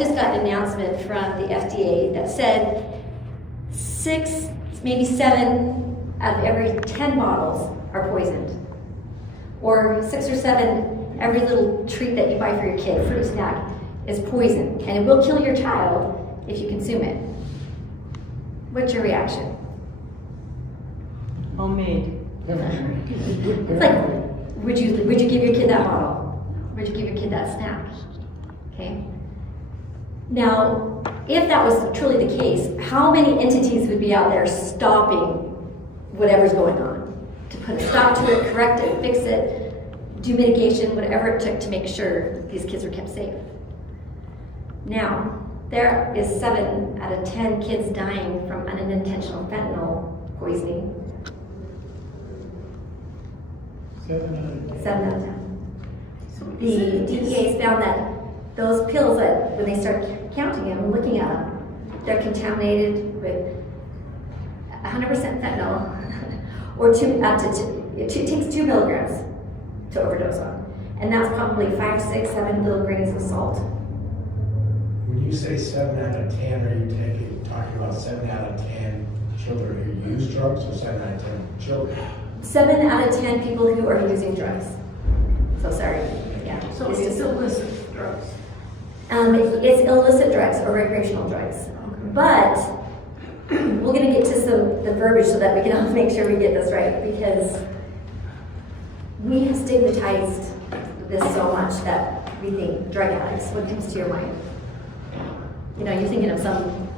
just got an announcement from the FDA that said 6, maybe 7 out of every 10 bottles are poisoned. Or 6 or 7, every little treat that you buy for your kid, fruit snack, is poison. And it will kill your child if you consume it. What's your reaction? Homemade. It's like, would you give your kid that bottle? Would you give your kid that snack? Okay. Now, if that was truly the case, how many entities would be out there stopping whatever's going on? To put a stop to it, correct it, fix it, do mitigation, whatever it took to make sure these kids were kept safe. Now, there is 7 out of 10 kids dying from unintentional fentanyl poisoning. 7 out of 10. The DEA has found that those pills, that when they start counting them and looking at them, they're contaminated with 100% fentanyl, or it takes 2 milligrams to overdose on. And that's probably 5, 6, 7 little grains of salt. When you say 7 out of 10, are you talking about 7 out of 10 children who use drugs, or 7 out of 10 children? 7 out of 10 people who are using drugs. So sorry. Yeah. So it's illicit drugs. It's illicit drugs or recreational drugs. Okay. But we're going to get to the verbiage so that we can all make sure we get this right, because we have stigmatized this so much that we think drug addicts. What comes to your mind? You know, you're thinking of some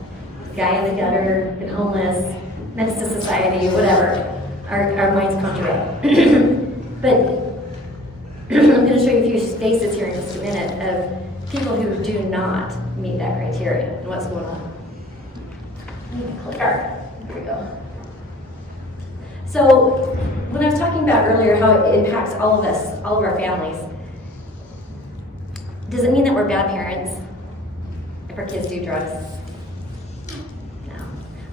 guy in the gutter, been homeless, menace to society, whatever. Our minds conjure up. But I'm going to show you a few faces here in just a minute of people who do not meet that criteria and what's going on. Here we go. So when I was talking about earlier how it impacts all of us, all of our families, does it mean that we're bad parents if our kids do drugs? No.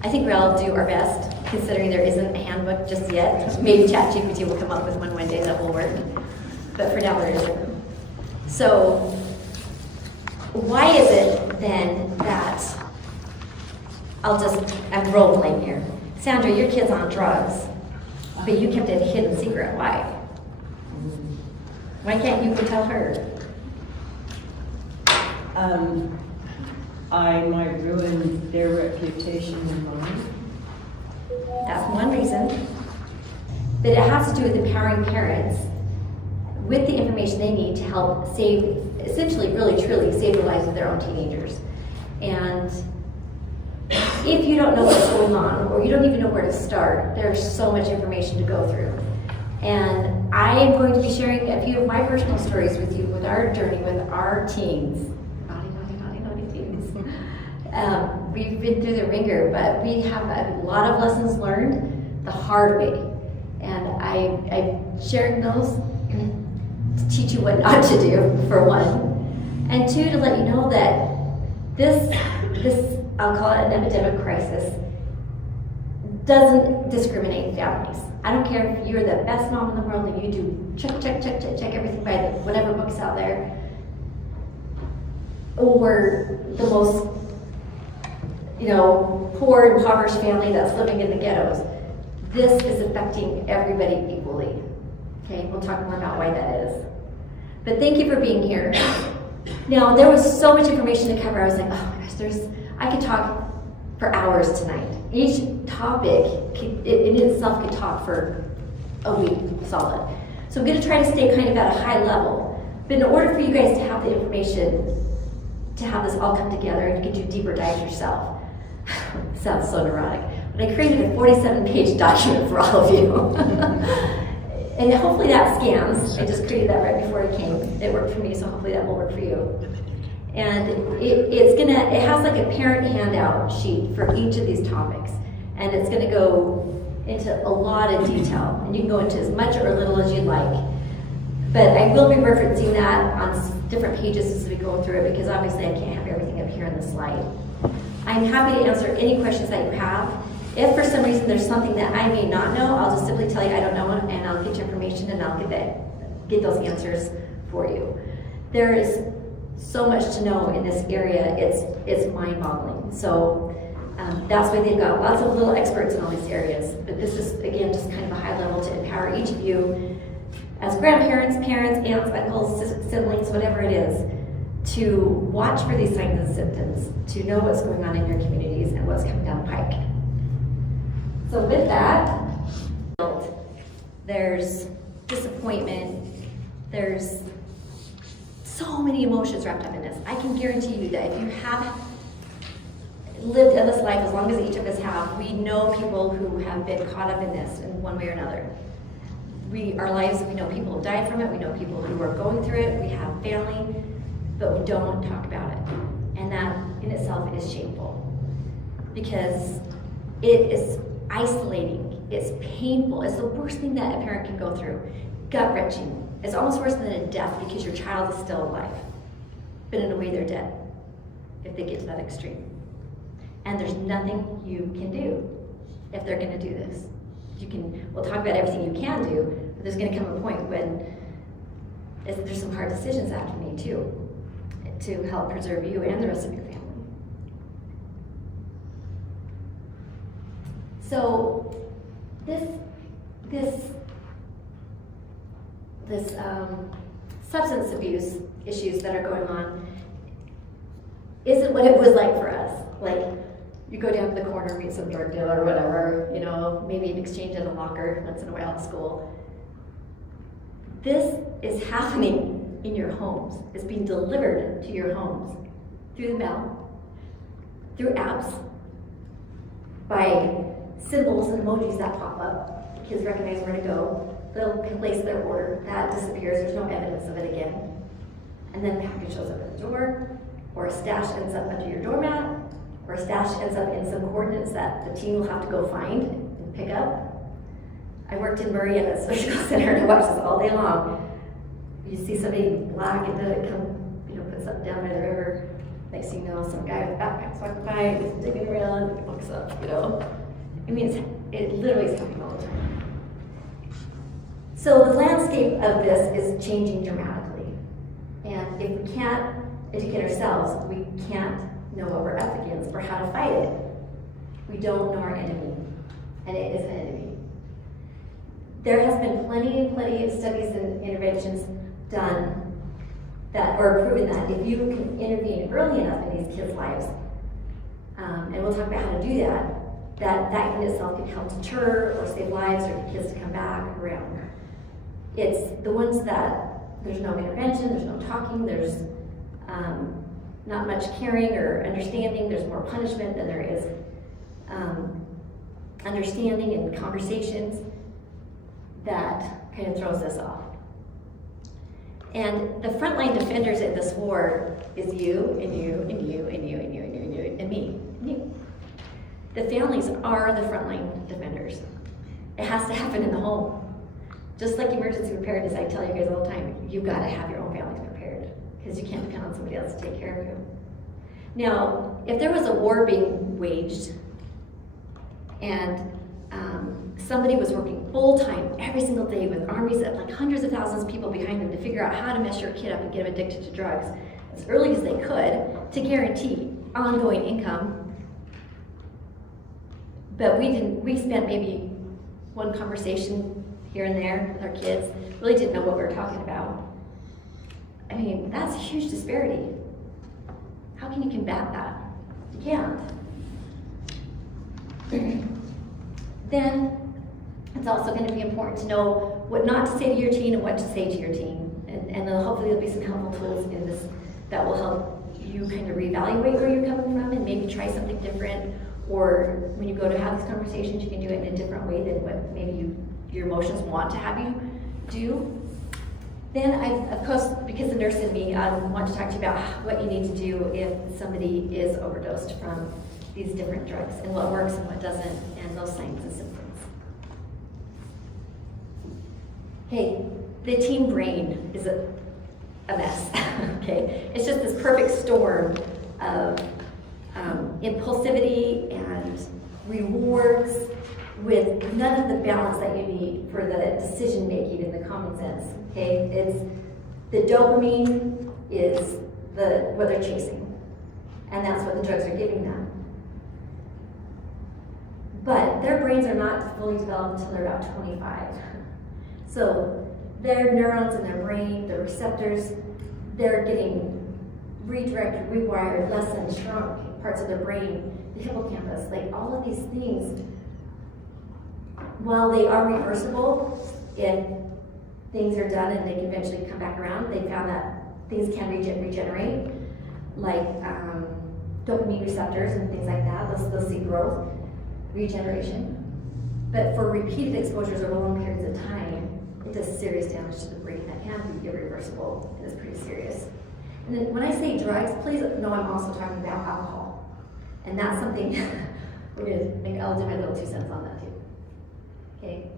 I think we all do our best, considering there isn't a handbook just yet. Maybe ChatGPT will come up with one day that will work, but for now there isn't. So why is it then that, I'm role playing here. Sandra, your kid's on drugs, but you kept it a hidden secret. Why? Why can't you go tell her? I might ruin their reputation and mine. That's one reason. But it has to do with empowering parents with the information they need to help save, essentially, really, truly save the lives of their own teenagers. And if you don't know what's going on, or you don't even know where to start, there's so much information to go through. And I am going to be sharing a few of my personal stories with you with our journey with our teens. Naughty teens. We've been through the ringer, but we have a lot of lessons learned the hard way. And I'm sharing those to teach you what not to do, for one. And 2, to let you know that this I'll call it an epidemic crisis, doesn't discriminate families. I don't care if you're the best mom in the world and you do check everything by whatever book's out there, or the most, poor, impoverished family that's living in the ghettos. This is affecting everybody equally. Okay, we'll talk more about why that is. But thank you for being here. Now, there was so much information to cover. I was like, oh my gosh, I could talk for hours tonight. Each topic in itself could talk for a week solid. So I'm going to try to stay kind of at a high level. But in order for you guys to have the information, to have this all come together and you can do deeper dives yourself, sounds so neurotic, but I created a 47-page document for all of you. And hopefully that scans. I just created that right before it came. It worked for me, so hopefully that will work for you. And it has like a parent handout sheet for each of these topics. And it's gonna go into a lot of detail. And you can go into as much or little as you'd like. But I will be referencing that on different pages as we go through it, because obviously I can't have everything up here on the slide. I'm happy to answer any questions that you have. If for some reason there's something that I may not know, I'll just simply tell you I don't know, and I'll get you information and I'll get those answers for you. There is so much to know in this area, it's mind-boggling. So that's why they've got lots of little experts in all these areas. But this is, again, just kind of a high level to empower each of you as grandparents, parents, aunts, uncles, siblings, whatever it is, to watch for these signs and symptoms, to know what's going on in your communities and what's coming down the pike. So with that, there's disappointment, there's so many emotions wrapped up in this. I can guarantee you that if you have lived in this life as long as each of us have, we know people who have been caught up in this in one way or another. Our lives, we know people who died from it, we know people who are going through it, we have family, but we don't talk about it. And that in itself is shameful because it is isolating, it's painful, it's the worst thing that a parent can go through. Gut-wrenching. It's almost worse than a death because your child is still alive, but in a way they're dead if they get to that extreme. And there's nothing you can do if they're gonna do this. We'll talk about everything you can do, but there's gonna come a point when there's some hard decisions that have to be made too, to help preserve you and the rest of your family. So this substance abuse issues that are going on isn't what it was like for us. Like, you go down to the corner, meet some drug dealer or whatever, maybe an exchange at a locker once in a while at school. This is happening in your homes. It's being delivered to your homes through the mail, through apps, by symbols and emojis that pop up. Kids recognize where to go. They'll place their order. That disappears. There's no evidence of it again. And then the package shows up at the door, or a stash ends up under your doormat, or a stash ends up in some coordinates that the team will have to go find and pick up. I worked in Murray at a social center and I watched this all day long. You see somebody in black and then it put something down by the river. Next thing you know, some guy with backpacks walking by, he's digging around, and looks up, I mean, it literally is happening all the time. So the landscape of this is changing dramatically. And if we can't educate ourselves, we can't know what we're up against or how to fight it. We don't know our enemy, and it is an enemy. There has been plenty of studies and interventions done that are proven that if you can intervene early enough in these kids' lives, and we'll talk about how to do that, that in itself can help deter or save lives or get kids to come back around. It's the ones that there's no intervention, there's no talking, there's not much caring or understanding, there's more punishment than there is understanding and conversations, that kind of throws us off. And the frontline defenders in this war is you, and you, and you, and you, and you, and you, and you, and me, and you. The families are the frontline defenders. It has to happen in the home. Just like emergency preparedness, I tell you guys all the time, you've got to have your own families prepared because you can't depend on somebody else to take care of you. Now, if there was a war being waged and somebody was working full-time every single day with armies of like hundreds of thousands of people behind them to figure out how to mess your kid up and get him addicted to drugs as early as they could to guarantee ongoing income, but we spent maybe one conversation here and there with our kids, really didn't know what we were talking about. I mean, that's a huge disparity. How can you combat that? You can't. Then it's also going to be important to know what not to say to your teen and what to say to your teen. And hopefully there'll be some helpful tools in this that will help you kind of reevaluate where you're coming from and maybe try something different. Or when you go to have these conversations, you can do it in a different way than what maybe your emotions want to have you do. Then of course, because the nurse in me, I want to talk to you about what you need to do if somebody is overdosed from these different drugs and what works and what doesn't and those signs and symptoms. Okay, the teen brain is a mess, okay? It's just this perfect storm of impulsivity and rewards with none of the balance that you need for the decision making and the common sense, okay? The dopamine is what they're chasing. And that's what the drugs are giving them. But their brains are not fully developed until they're about 25. So their neurons in their brain, the receptors, they're getting redirected, rewired, lessened, shrunk parts of their brain, the hippocampus, like all of these things. While they are reversible, if things are done and they can eventually come back around, they found that things can regenerate, like dopamine receptors and things like that. They'll see growth, regeneration. But for repeated exposures over long periods of time, it does serious damage to the brain that can be irreversible. It is pretty serious. And then when I say drugs, please know I'm also talking about alcohol. And that's something we're going to make, I'll do my little 2 cents on that too. Okay.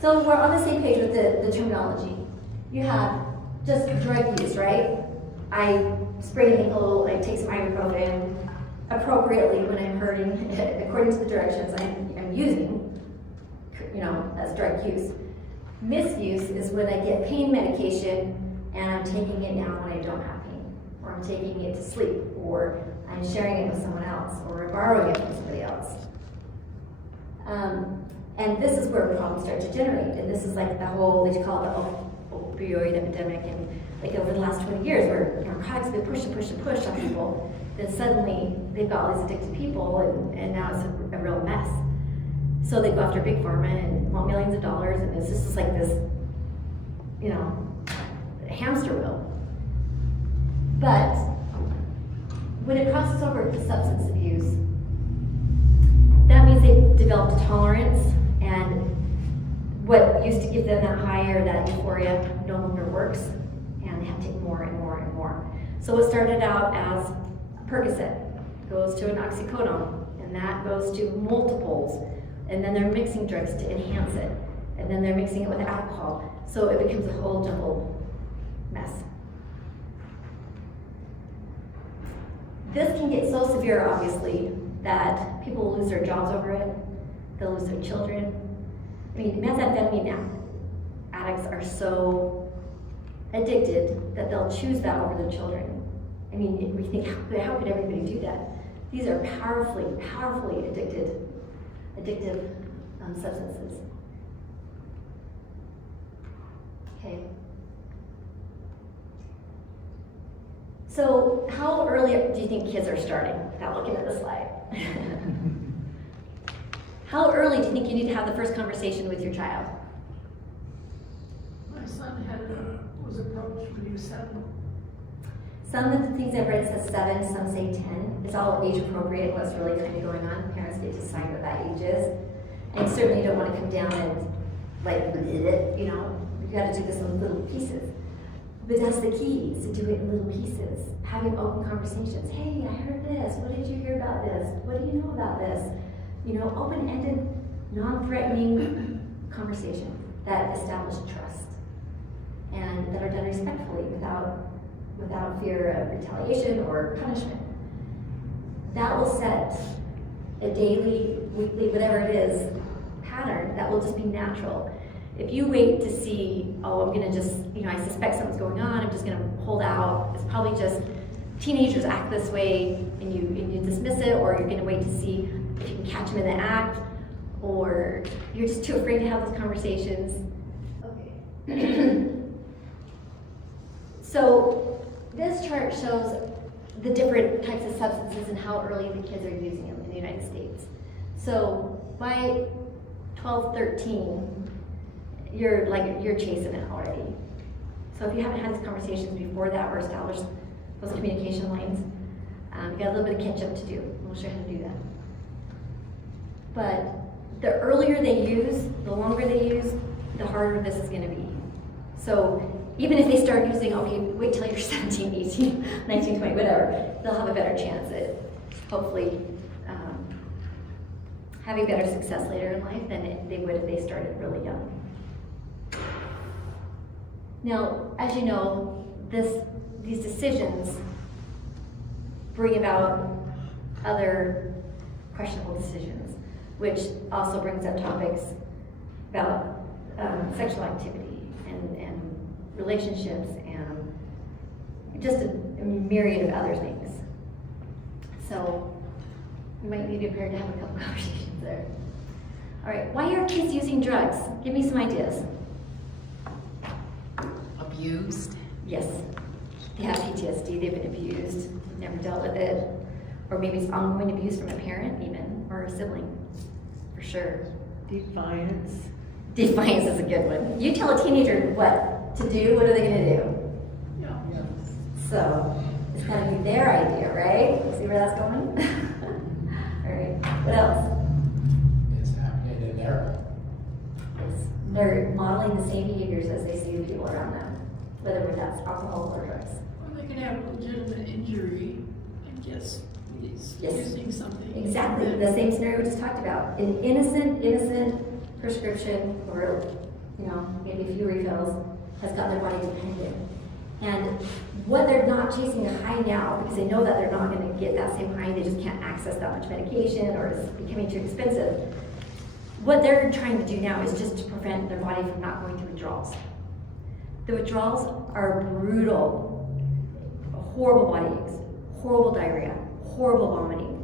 So we're on the same page with the terminology. You have just drug use, right? I sprain an ankle, I take some ibuprofen appropriately when I'm hurting, according to the directions I'm using, as drug use. Misuse is when I get pain medication and I'm taking it now when I don't have pain, or I'm taking it to sleep, or I'm sharing it with someone else, or I'm borrowing it from somebody else. And this is where problems start to generate. And this is like the whole, they call it the opioid epidemic, and like over the last 20 years where narcotics have been pushed on people, then suddenly they've got all these addicted people, and now it's a real mess. So they go after big pharma and want millions of dollars, and it's just like this, hamster wheel. But when it crosses over to substance abuse, that means they've developed a tolerance, and what used to give them that high or that euphoria no longer works, and they have to take more and more and more. So what started out as Percocet goes to an oxycodone, and that goes to multiples, and then they're mixing drugs to enhance it, and then they're mixing it with alcohol, so it becomes a whole jumbled mess. This can get so severe, obviously, that people will lose their jobs over it, they'll lose their children. I mean, methamphetamine addicts are so addicted that they'll choose that over their children. I mean, we think, how could everybody do that? These are powerfully addictive substances. Okay. So how early do you think kids are starting? Without looking at the slide. How early do you think you need to have the first conversation with your child? My son was approached when he was 7. Some of the things I've read says 7, some say 10. It's all age appropriate, what's really kind of going on. Parents get to decide what that age is. And certainly you don't want to come down and you got to do this in little pieces. But that's the key, is to do it in little pieces. Having open conversations. Hey, I heard this. What did you hear about this? What do you know about this? Open-ended, non-threatening conversations that establish trust and that are done respectfully without fear of retaliation or punishment. That will set a daily, weekly, whatever it is, pattern that will just be natural. If you wait to see, I'm gonna just, I suspect something's going on, I'm just gonna hold out, it's probably just teenagers act this way and you dismiss it, or you're gonna wait to see if you can catch them in the act, or you're just too afraid to have those conversations. Okay. So this chart shows the different types of substances and how early the kids are using them in the United States. So by 12, 13, you're chasing it already. So if you haven't had these conversations before that or established those communication lines, you got a little bit of catch up to do. We'll show you how to do that. But the earlier they use, the longer they use, the harder this is going to be. So even if they start using, wait till you're 17, 18, 19, 20, whatever, they'll have a better chance at hopefully having better success later in life than they would if they started really young. Now, as you know, these decisions bring about other questionable decisions, which also brings up topics about sexual activity and relationships, and just a myriad of other things. So you might need to be prepared to have a couple conversations there. All right, why are kids using drugs? Give me some ideas. Abused. Yes, they have PTSD, they've been abused, never dealt with it, or maybe it's ongoing abuse from a parent even, or a sibling, for sure. Defiance. Defiance is a good one. You tell a teenager what to do, what are they gonna do? Yeah. So, it's gotta be their idea, right? See where that's going? All right, what else? It's happening in there. They're modeling the same behaviors as they see the people around them, whether that's alcohol or drugs. Well, they can have legitimate injury and guess he's Yes. using something. Exactly, the same scenario we just talked about. An innocent prescription, or, you know, maybe a few refills, has got their body dependent. And what they're not chasing a high now, because they know that they're not gonna get that same high, they just can't access that much medication, or it's becoming too expensive. What they're trying to do now is just to prevent their body from not going through withdrawals. The withdrawals are brutal, horrible body aches, horrible diarrhea, horrible vomiting.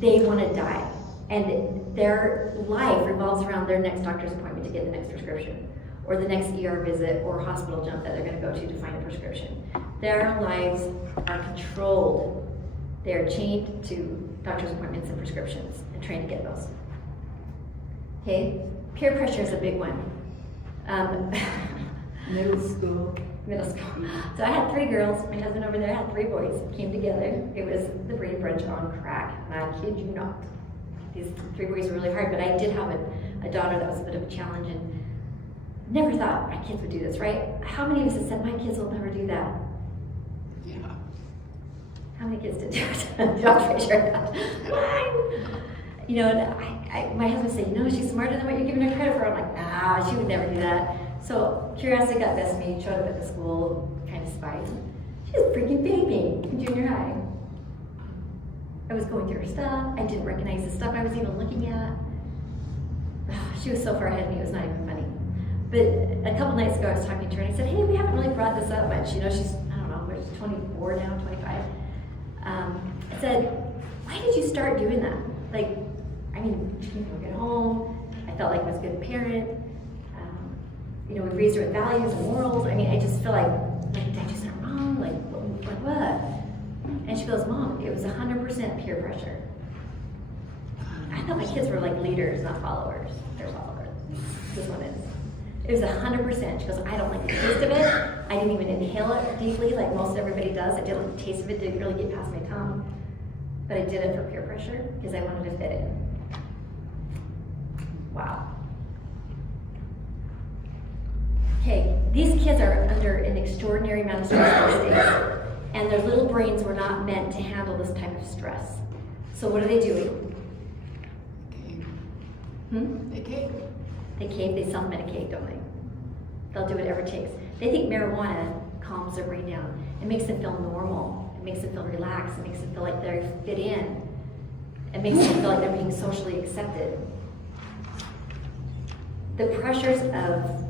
They want to die, and their life revolves around their next doctor's appointment to get the next prescription, or the next ER visit or hospital jump that they're going to go to find a prescription. Their lives are controlled. They are chained to doctor's appointments and prescriptions and trained to get those. Okay, peer pressure is a big one. Middle school. Middle school. So I had 3 girls. My husband over there had 3 boys. Came together. It was the brain brunch on crack. And I kid you not. These 3 boys were really hard, but I did have a daughter that was a bit of a challenge, and never thought my kids would do this, right? How many of us have said, my kids will never do that? Yeah. How many kids did do it? Don't raise your hand. Why? You know, and my husband said, you know, she's smarter than what you're giving her credit for. I'm like, nah, she would never do that. So curiosity got best of me, showed up at the school, kind of spied. She was a freaking baby in junior high. I was going through her stuff. I didn't recognize the stuff I was even looking at. She was so far ahead of me, it was not even funny. But a couple nights ago, I was talking to her and I said, hey, we haven't really brought this up much. You know, she's, I don't know, she's 24 now, 25. I said, why did you start doing that? Like, I mean, she came from a good home. I felt like I was a good parent. You know, we raised her with values and morals. I mean, I just feel like did I do something wrong? Like what? And she goes, Mom, it was 100% peer pressure. I thought my kids were like leaders, not followers. They're followers. This one is. It was 100%. She goes, I don't like the taste of it. I didn't even inhale it deeply like most everybody does. I didn't like the taste of it. Didn't really get past my tongue. But I did it for peer pressure because I wanted to fit in. Wow. Okay, these kids are under an extraordinary amount of stress these days, and their little brains were not meant to handle this type of stress. So what are they doing? They cave. They cave, they self-medicate, don't they? They'll do whatever it takes. They think marijuana calms their brain down. It makes them feel normal. It makes them feel relaxed. It makes them feel like they fit in. It makes them feel like they're being socially accepted. The pressures of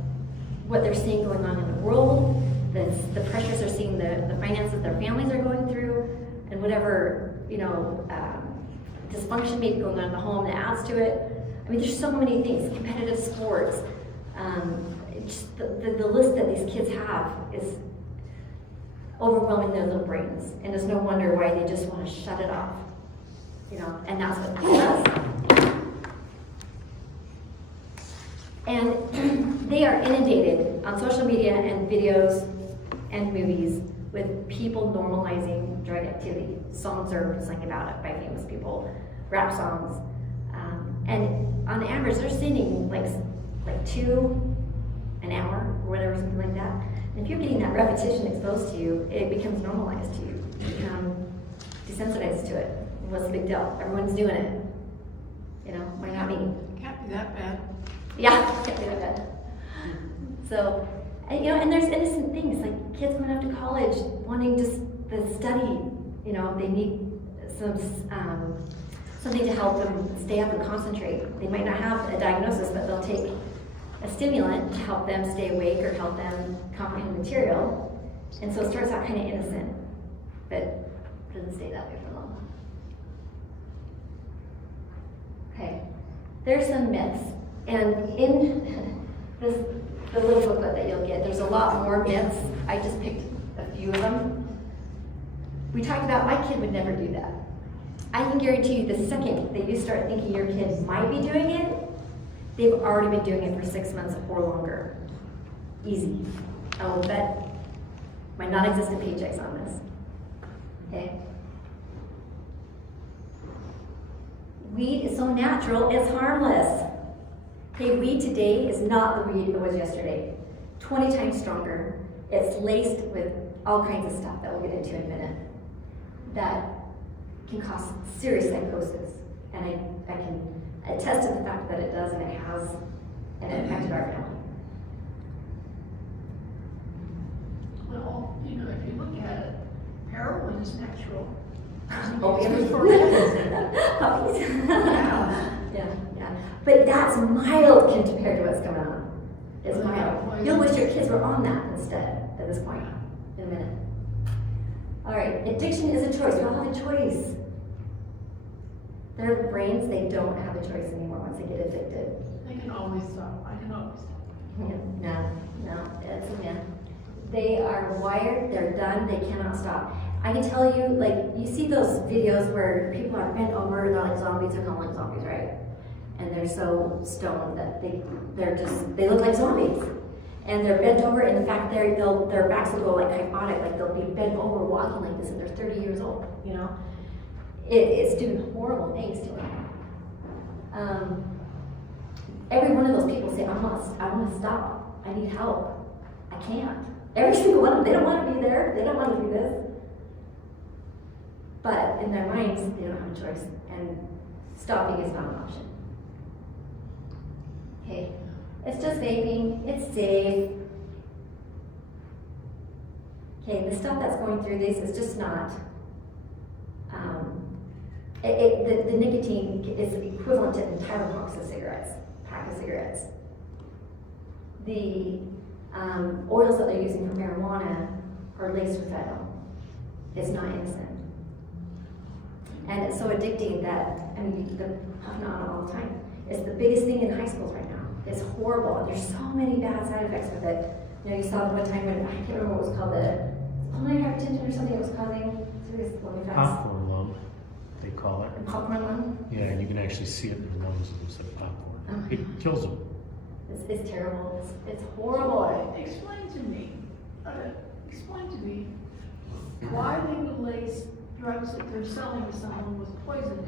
what they're seeing going on in the world, the pressures they're seeing, the finances their families are going through, and whatever, you know, dysfunction maybe going on in the home that adds to it. I mean, there's so many things, competitive sports. Just the list that these kids have is overwhelming their little brains. And it's no wonder why they just want to shut it off. You know, and that's what it does. And they are inundated on social media and videos and movies with people normalizing drug activity. Songs are sung about it by famous people, rap songs. And on average, they're singing like 2 an hour or whatever, something like that. And if you're getting that repetition exposed to you, it becomes normalized to you. You become desensitized to it. What's the big deal? Everyone's doing it. You know, why not me? Can't be that bad. Yeah, can't do that. So, you know, and there's innocent things like kids going off to college wanting just the study. You know, they need something to help them stay up and concentrate. They might not have a diagnosis, but they'll take a stimulant to help them stay awake or help them comprehend material. And so it starts out kind of innocent, but it doesn't stay that way for long. Okay, there's some myths, and in the little booklet that you'll get, there's a lot more myths. I just picked a few of them. We talked about my kid would never do that. I can guarantee you the second that you start thinking your kid might be doing it, they've already been doing it for 6 months or longer. Easy. I will bet my non-existent paychecks on this. Okay? Weed is so natural, it's harmless. Okay, weed today is not the weed it was yesterday. 20 times stronger. It's laced with all kinds of stuff that we'll get into in a minute that can cause serious psychosis. And I can attest to the fact that it does, and it has an impact of our family. Well, you know, if you look at it, heroin is natural. Oh, It's good for puppies. Yeah. Yeah. But that's mild compared to what's going on. It's mild. You'll wish your kids were on that instead at this point in a minute. All right, addiction is a choice. We all have a choice. Their brains, they don't have a choice anymore once they get addicted. They can always stop. I can always stop. No, it's a myth. They are wired, they're done, they cannot stop. I can tell you, like, you see those videos where people are bent over, and they're like zombies, they're called like zombies, right? And they're so stoned that they look like zombies. And they're bent over, and in fact, their backs will go like hypnotic, like they'll be bent over walking like this, and they're 30 years old, you know? It's doing horrible things to them. Every one of those people say, I want to stop, I need help, I can't. Every single one of them, they don't want to be there, they don't want to do this. But in their minds, they don't have a choice, and stopping is not an option. Okay, it's just vaping, it's safe. Okay, the stuff that's going through this is just not, the nicotine is equivalent to an entire pack of cigarettes. The oils that they're using for marijuana are laced with fentanyl. It's not innocent. And it's so addicting that, I mean, they're puffing on it all the time. It's the biggest thing in high schools right now. It's horrible. There's so many bad side effects with it. You know, you saw the one time when, I can't remember what it was called, the pulmonary hypertension or something it was causing serious lung effects. Popcorn lung, they call it. Popcorn lung? Yeah, and you can actually see it in their lungs instead of popcorn. Oh my It kills them. It's terrible. It's horrible. Explain to me why they would lace drugs that they're selling to someone with poison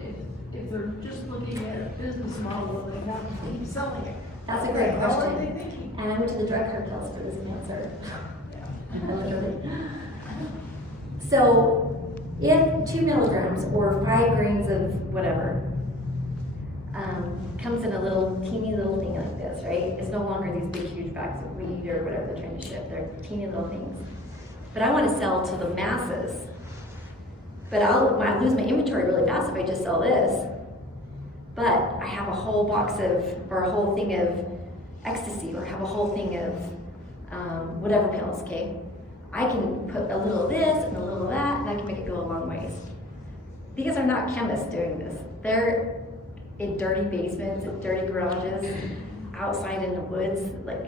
if they're just looking at a business model and they want to keep selling it. That's a great How are question. they thinking? And I went to the drug cartels for this answer. Literally. So, if 2 milligrams or 5 grains of whatever comes in a little teeny little thing like this, right? It's no longer these big huge bags of weed or whatever they're trying to ship. They're teeny little things. But I want to sell to the masses. But I lose my inventory really fast if I just sell this. But I have a whole box or a whole thing of ecstasy, or have a whole thing of whatever pills, okay? I can put a little of this and a little of that, and I can make it go a long ways. These are not chemists doing this. They're in dirty basements, in dirty garages, outside in the woods, like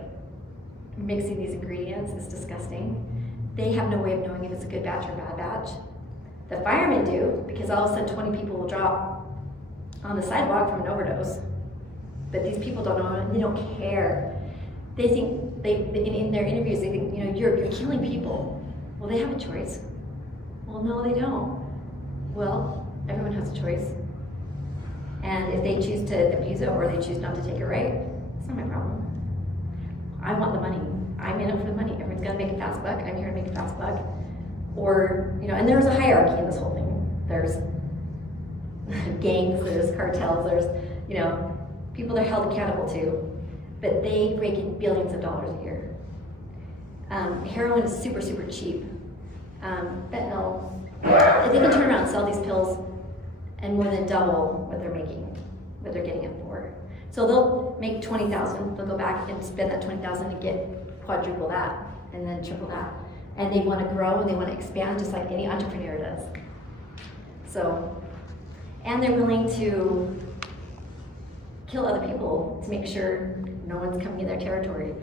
mixing these ingredients. It's disgusting. They have no way of knowing if it's a good batch or bad batch. The firemen do, because all of a sudden 20 people will drop on the sidewalk from an overdose. But these people don't know, and they don't care. They think, in their interviews, they think, you know, you're killing people. Well, they have a choice. Well, no, they don't. Well, everyone has a choice. And if they choose to abuse it or they choose not to take it right, it's not my problem. I want the money. I'm in it for the money. Everyone's gonna make a fast buck. I'm here to make a fast buck. Or, you know, and there's a hierarchy in this whole thing. There's gangs, there's cartels, there's, you know, people they're held accountable to, but they rake in billions of dollars a year. Heroin is super, super cheap. Fentanyl, they can turn around and sell these pills and more than double what they're making, what they're getting it for. So they'll make 20,000, they'll go back and spend that 20,000 and get quadruple that, and then triple that. And they want to grow and they want to expand just like any entrepreneur does. So, and they're willing to kill other people to make sure no one's coming in their territory.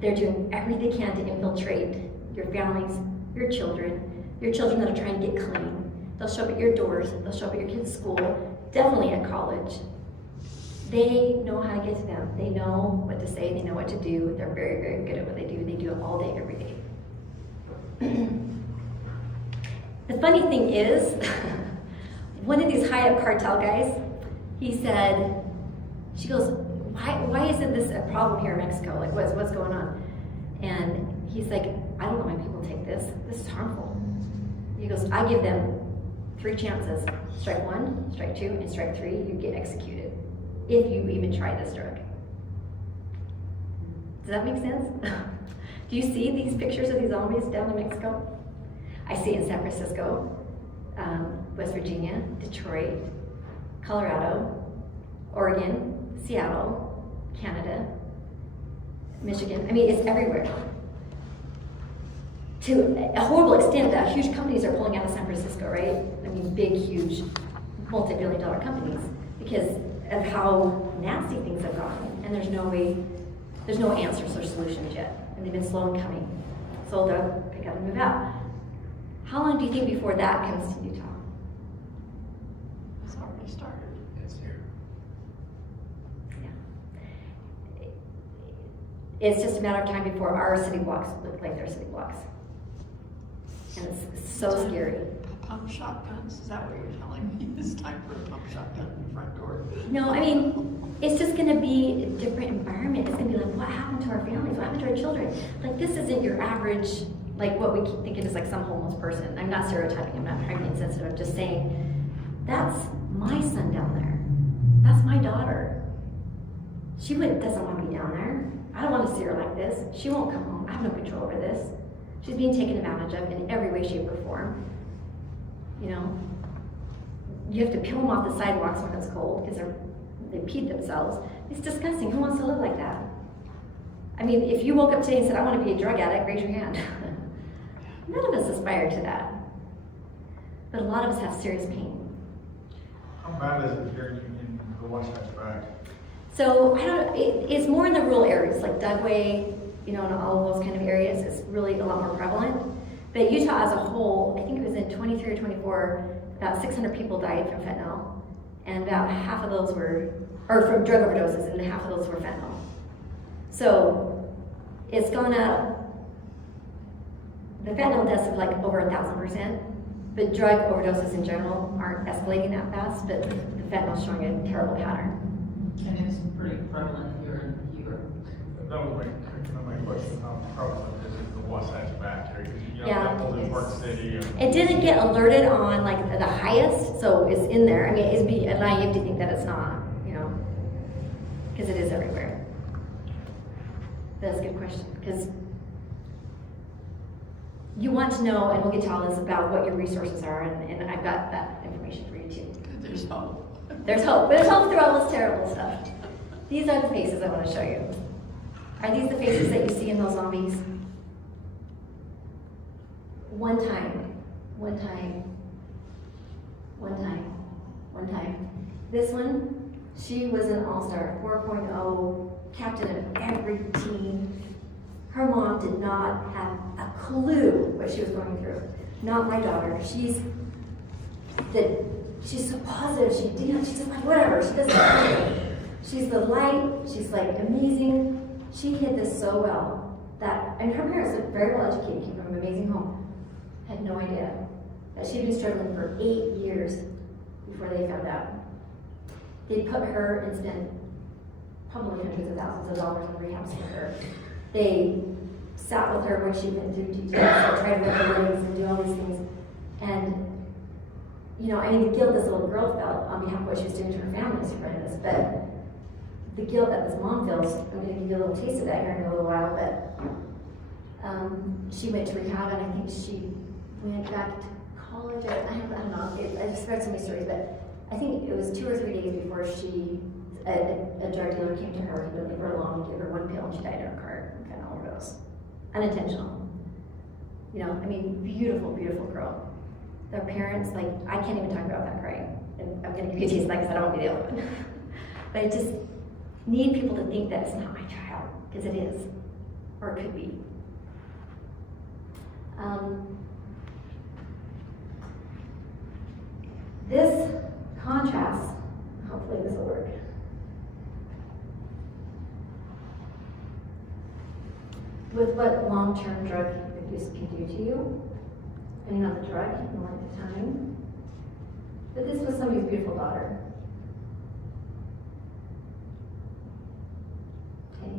They're doing everything they can to infiltrate your families, your children that are trying to get clean. They'll show up at your doors, they'll show up at your kids' school, definitely at college. They know how to get to them. They know what to say, they know what to do. They're very, very good at what they do. They do it all day, every day. The funny thing is, one of these high-up cartel guys, he said, she goes, why isn't this a problem here in Mexico? Like, what's going on? And he's like, I don't know why people take this. This is harmful. He goes, I give them 3 chances. Strike 1, strike 2, and strike 3, you get executed. If you even try this drug. Does that make sense? Do you see these pictures of these zombies down in Mexico? I see it in San Francisco, West Virginia, Detroit, Colorado, Oregon, Seattle, Canada, Michigan. I mean, it's everywhere. To a horrible extent that huge companies are pulling out of San Francisco, right? I mean, big, huge, multi-billion-dollar companies, because of how nasty things have gotten, and there's no answers or solutions yet, and they've been slow in coming. So they got to move out. How long do you think before that comes to Utah? It's already started. It's here. Yeah. It's just a matter of time before our city blocks look like their city blocks. And it's so scary. Pump shotguns, is that what you're telling me? It's time for a pump shotgun in the front door. No, I mean, it's just gonna be a different environment. It's gonna be like, what happened to our families? What happened to our children? Like, this isn't your average, like what we keep thinking is like some homeless person. I'm not stereotyping, I'm not trying to be insensitive, I'm just saying, that's my son down there. That's my daughter. She doesn't want to be down there. I don't want to see her like this. She won't come home. I have no control over this. She's being taken advantage of in every way, shape, or form. You know, you have to peel them off the sidewalks when it's cold because they peed themselves. It's disgusting. Who wants to live like that? I mean, if you woke up today and said, I want to be a drug addict, raise your hand. None of us aspire to that. But a lot of us have serious pain. How bad is it here in the Wasatch Back? So it's more in the rural areas, like Dugway, you know, and all those kind of areas. It's really a lot more prevalent. But Utah as a whole, I think it was in 23 or 24, about 600 people died from fentanyl, and about half of those were, or from drug overdoses, and half of those were fentanyl. So it's gone up. The fentanyl deaths are like over 1,000%, but drug overdoses in general aren't escalating that fast, but the fentanyl's showing a terrible pattern. And it's pretty prevalent here in Europe. That was my question, how prevalent is it in the Wasatch Back area? Because you Yeah, know, Golden Park City. It didn't get alerted on like the highest, so it's in there. I mean, it'd be naive to think that it's not, you know, because it is everywhere. That's a good question, because you want to know, and we'll get to all this about what your resources are, and I've got that information for you too. There's hope. There's hope. There's hope through all this terrible stuff. These are the faces I want to show you. Are these the faces that you see in those zombies? One time. This one, she was an all-star, 4.0, captain of every team. Her mom did not have a clue what she was going through. Not my daughter. She's so positive. She's just like, whatever. She doesn't know. She's the light. She's like amazing. She hid this so well that, and her parents are very well educated, came from an amazing home, had no idea that she'd been struggling for 8 years before they found out. They put her and spent probably hundreds of thousands of dollars on rehabs for her. They sat with her when she went through details, tried to rip her legs and do all these things. And, you know, I mean, the guilt this little girl felt on behalf of what she was doing to her family is horrendous, but the guilt that this mom feels, I'm going to give you a little taste of that here in a little while, but she went to rehab, and I think she went back to college. I don't know. I just read so many stories, but I think it was 2 or 3 days before she a drug dealer came to her, he didn't leave her alone, he gave her one pill and she died in her car, kind of overdose. Unintentional. You know, I mean, beautiful, beautiful girl. Their parents, like, I can't even talk about that crying. And I'm gonna give you a taste of that because I don't want to be the only one. But I just need people to think that it's not my child, because it is, or it could be. This contrasts, hopefully this will work. With what long-term drug abuse can do to you, depending on the drug and the length of time. But this was somebody's beautiful daughter. Okay.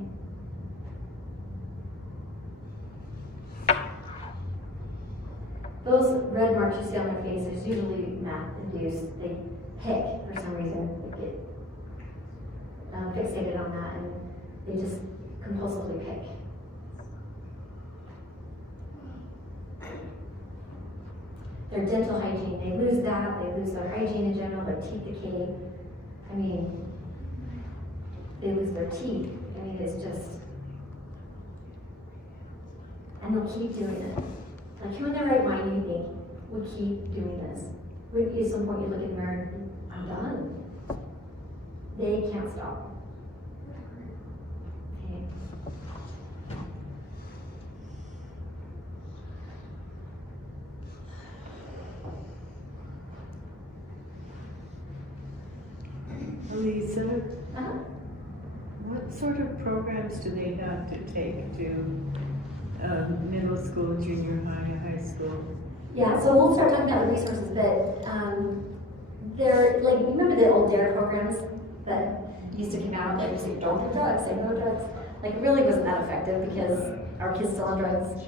Those red marks you see on their face is usually meth-induced. They pick for some reason. They get fixated on that, and they just compulsively pick. Their dental hygiene, they lose that. They lose their hygiene in general. Their teeth decay. I mean, they lose their teeth. I mean, it's just, and they'll keep doing it. Like, who in their right mind do you think would keep doing this? Would at some point you look in the mirror and I'm done. They can't stop. Okay. Elisa, Uh-huh. what sort of programs do they have to take to middle school, junior high, high school? Yeah, so we'll start talking about the resources, but they're like, remember the old DARE programs that used to come out, like, say, don't do drugs, say no drugs. Like, it really wasn't that effective because our kids still on drugs.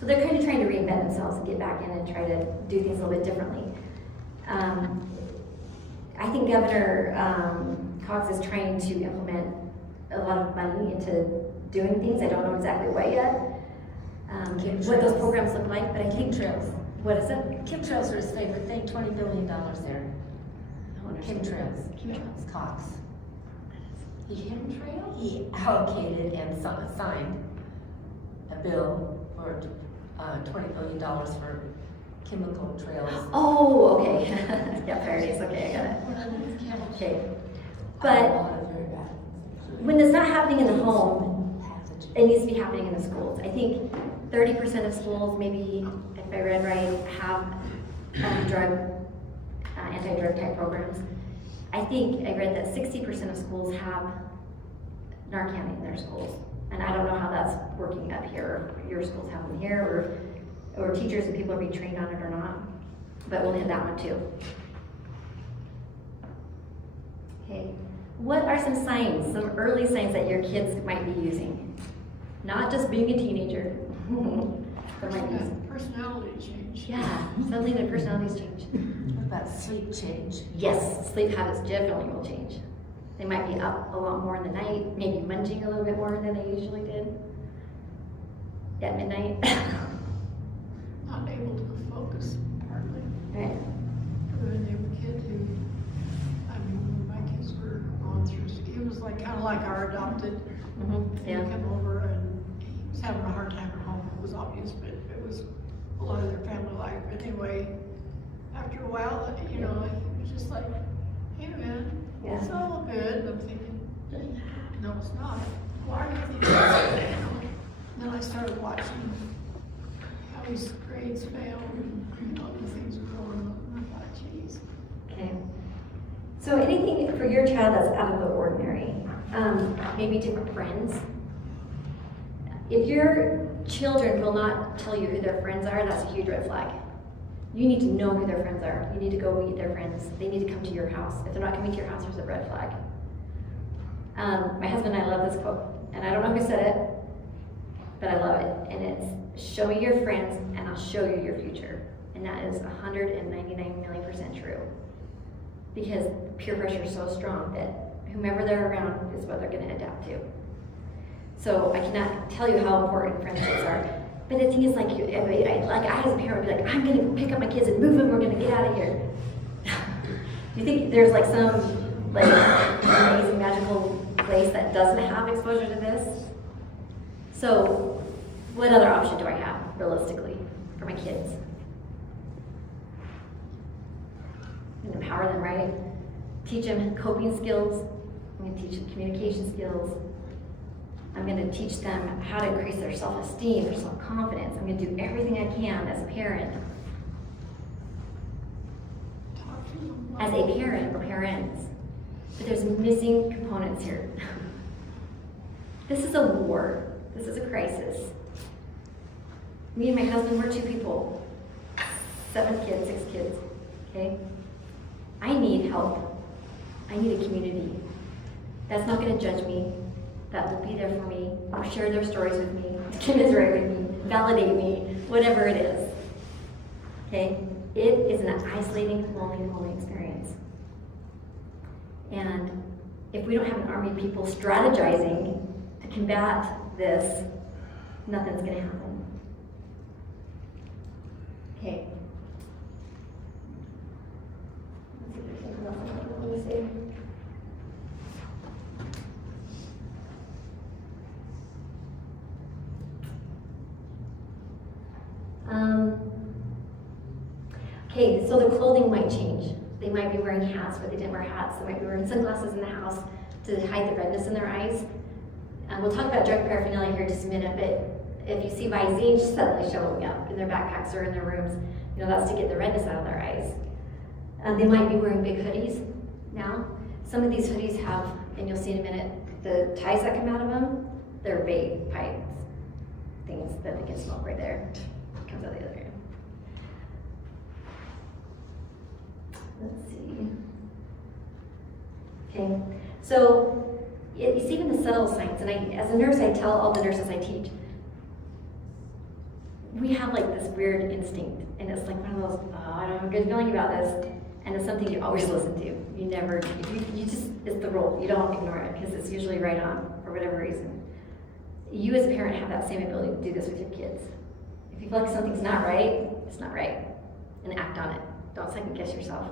So they're kind of trying to reinvent themselves and get back in and try to do things a little bit differently. I think Governor Cox is trying to implement a lot of money into doing things. I don't know exactly what yet, what those programs look like, but I think Chemtrails. What is it? Chemtrails are his favorite thing, $20 billion there. Chemtrails. Chemtrails, Cox. Chemtrails? He allocated and signed a bill for $20 billion for chemical trails. Oh, okay. Yeah, parodies. Okay, I got it. Okay. But when it's not happening in the home, it needs to be happening in the schools. I think 30% of schools, maybe if I read right, have anti-drug type programs. I think I read that 60% of schools have Narcan in their schools. And I don't know how that's working up here, or your schools have them here, or teachers and people are being trained on it or not. But we'll hit that one too. Okay. What are some signs, some early signs that your kids might be using? Not just being a teenager. There might be some. Personality change. Yeah, suddenly their personalities change. What about sleep change? Yes, sleep habits definitely will change. They might be up a lot more in the night, maybe munching a little bit more than they usually did at midnight. Not able to focus hardly. Right. When they were a kid who, I mean, when my kids were going through, he was like, kind of like our adopted. Yeah. He'd come over and he was having a hard time at home. It was obvious, but it was a lot of their family life. Anyway, after a while, you know, he was just like, hey man, Yeah. it's all good. And I'm thinking, no, it's not. Why are you thinking that? And then I started watching how his grades failed and all the things were going on. And I thought, geez. Okay. So anything for your child that's out of the ordinary, maybe different friends. If your children will not tell you who their friends are, that's a huge red flag. You need to know who their friends are. You need to go meet their friends. They need to come to your house. If they're not coming to your house, there's a red flag. My husband and I love this quote, and I don't know who said it, but I love it. And it's, show me your friends and I'll show you your future. And that is 199 million% true. Because peer pressure is so strong that whomever they're around is what they're going to adapt to. So I cannot tell you how important friendships are. But the thing is, like, I as a parent would be like, I'm going to pick up my kids and move them, we're going to get out of here. Do you think there's like some like amazing, magical place that doesn't have exposure to this. So, what other option do I have, realistically, for my kids? And empower them, right? Teach them coping skills. I'm going to teach them communication skills. I'm going to teach them how to increase their self-esteem, their self-confidence. I'm going to do everything I can as a parent. Talk to them. As a parent or parents. But there's missing components here. This is a war. This is a crisis. Me and my husband, we're two people. 7 kids, 6 kids, okay? I need help. I need a community. That's not gonna judge me. That will be there for me, or share their stories with me, commiserate with me, validate me, whatever it is. Okay? It is an isolating, lonely experience. And if we don't have an army of people strategizing to combat this, nothing's gonna happen. Okay. Let's see if there's anything else I want to say. Okay, so the clothing might change. They might be wearing hats, but they didn't wear hats. They might be wearing sunglasses in the house to hide the redness in their eyes. We'll talk about drug paraphernalia here in just a minute, but if you see Visine suddenly showing up in their backpacks or in their rooms, you know, that's to get the redness out of their eyes. They might be wearing big hoodies now. Some of these hoodies have, and you'll see in a minute, the ties that come out of them, they're vape pipes, things that they can smoke right there. Comes out the other end. Let's see. Okay, so it's even the subtle signs, and as a nurse, I tell all the nurses I teach, we have like this weird instinct, and it's like one of those, oh, I don't have a good feeling about this, and it's something you always listen to. You never, you just, it's the rule. You don't ignore it, because it's usually right on, for whatever reason. You as a parent have that same ability to do this with your kids. If you feel like something's not right, it's not right, and act on it. Don't second guess yourself.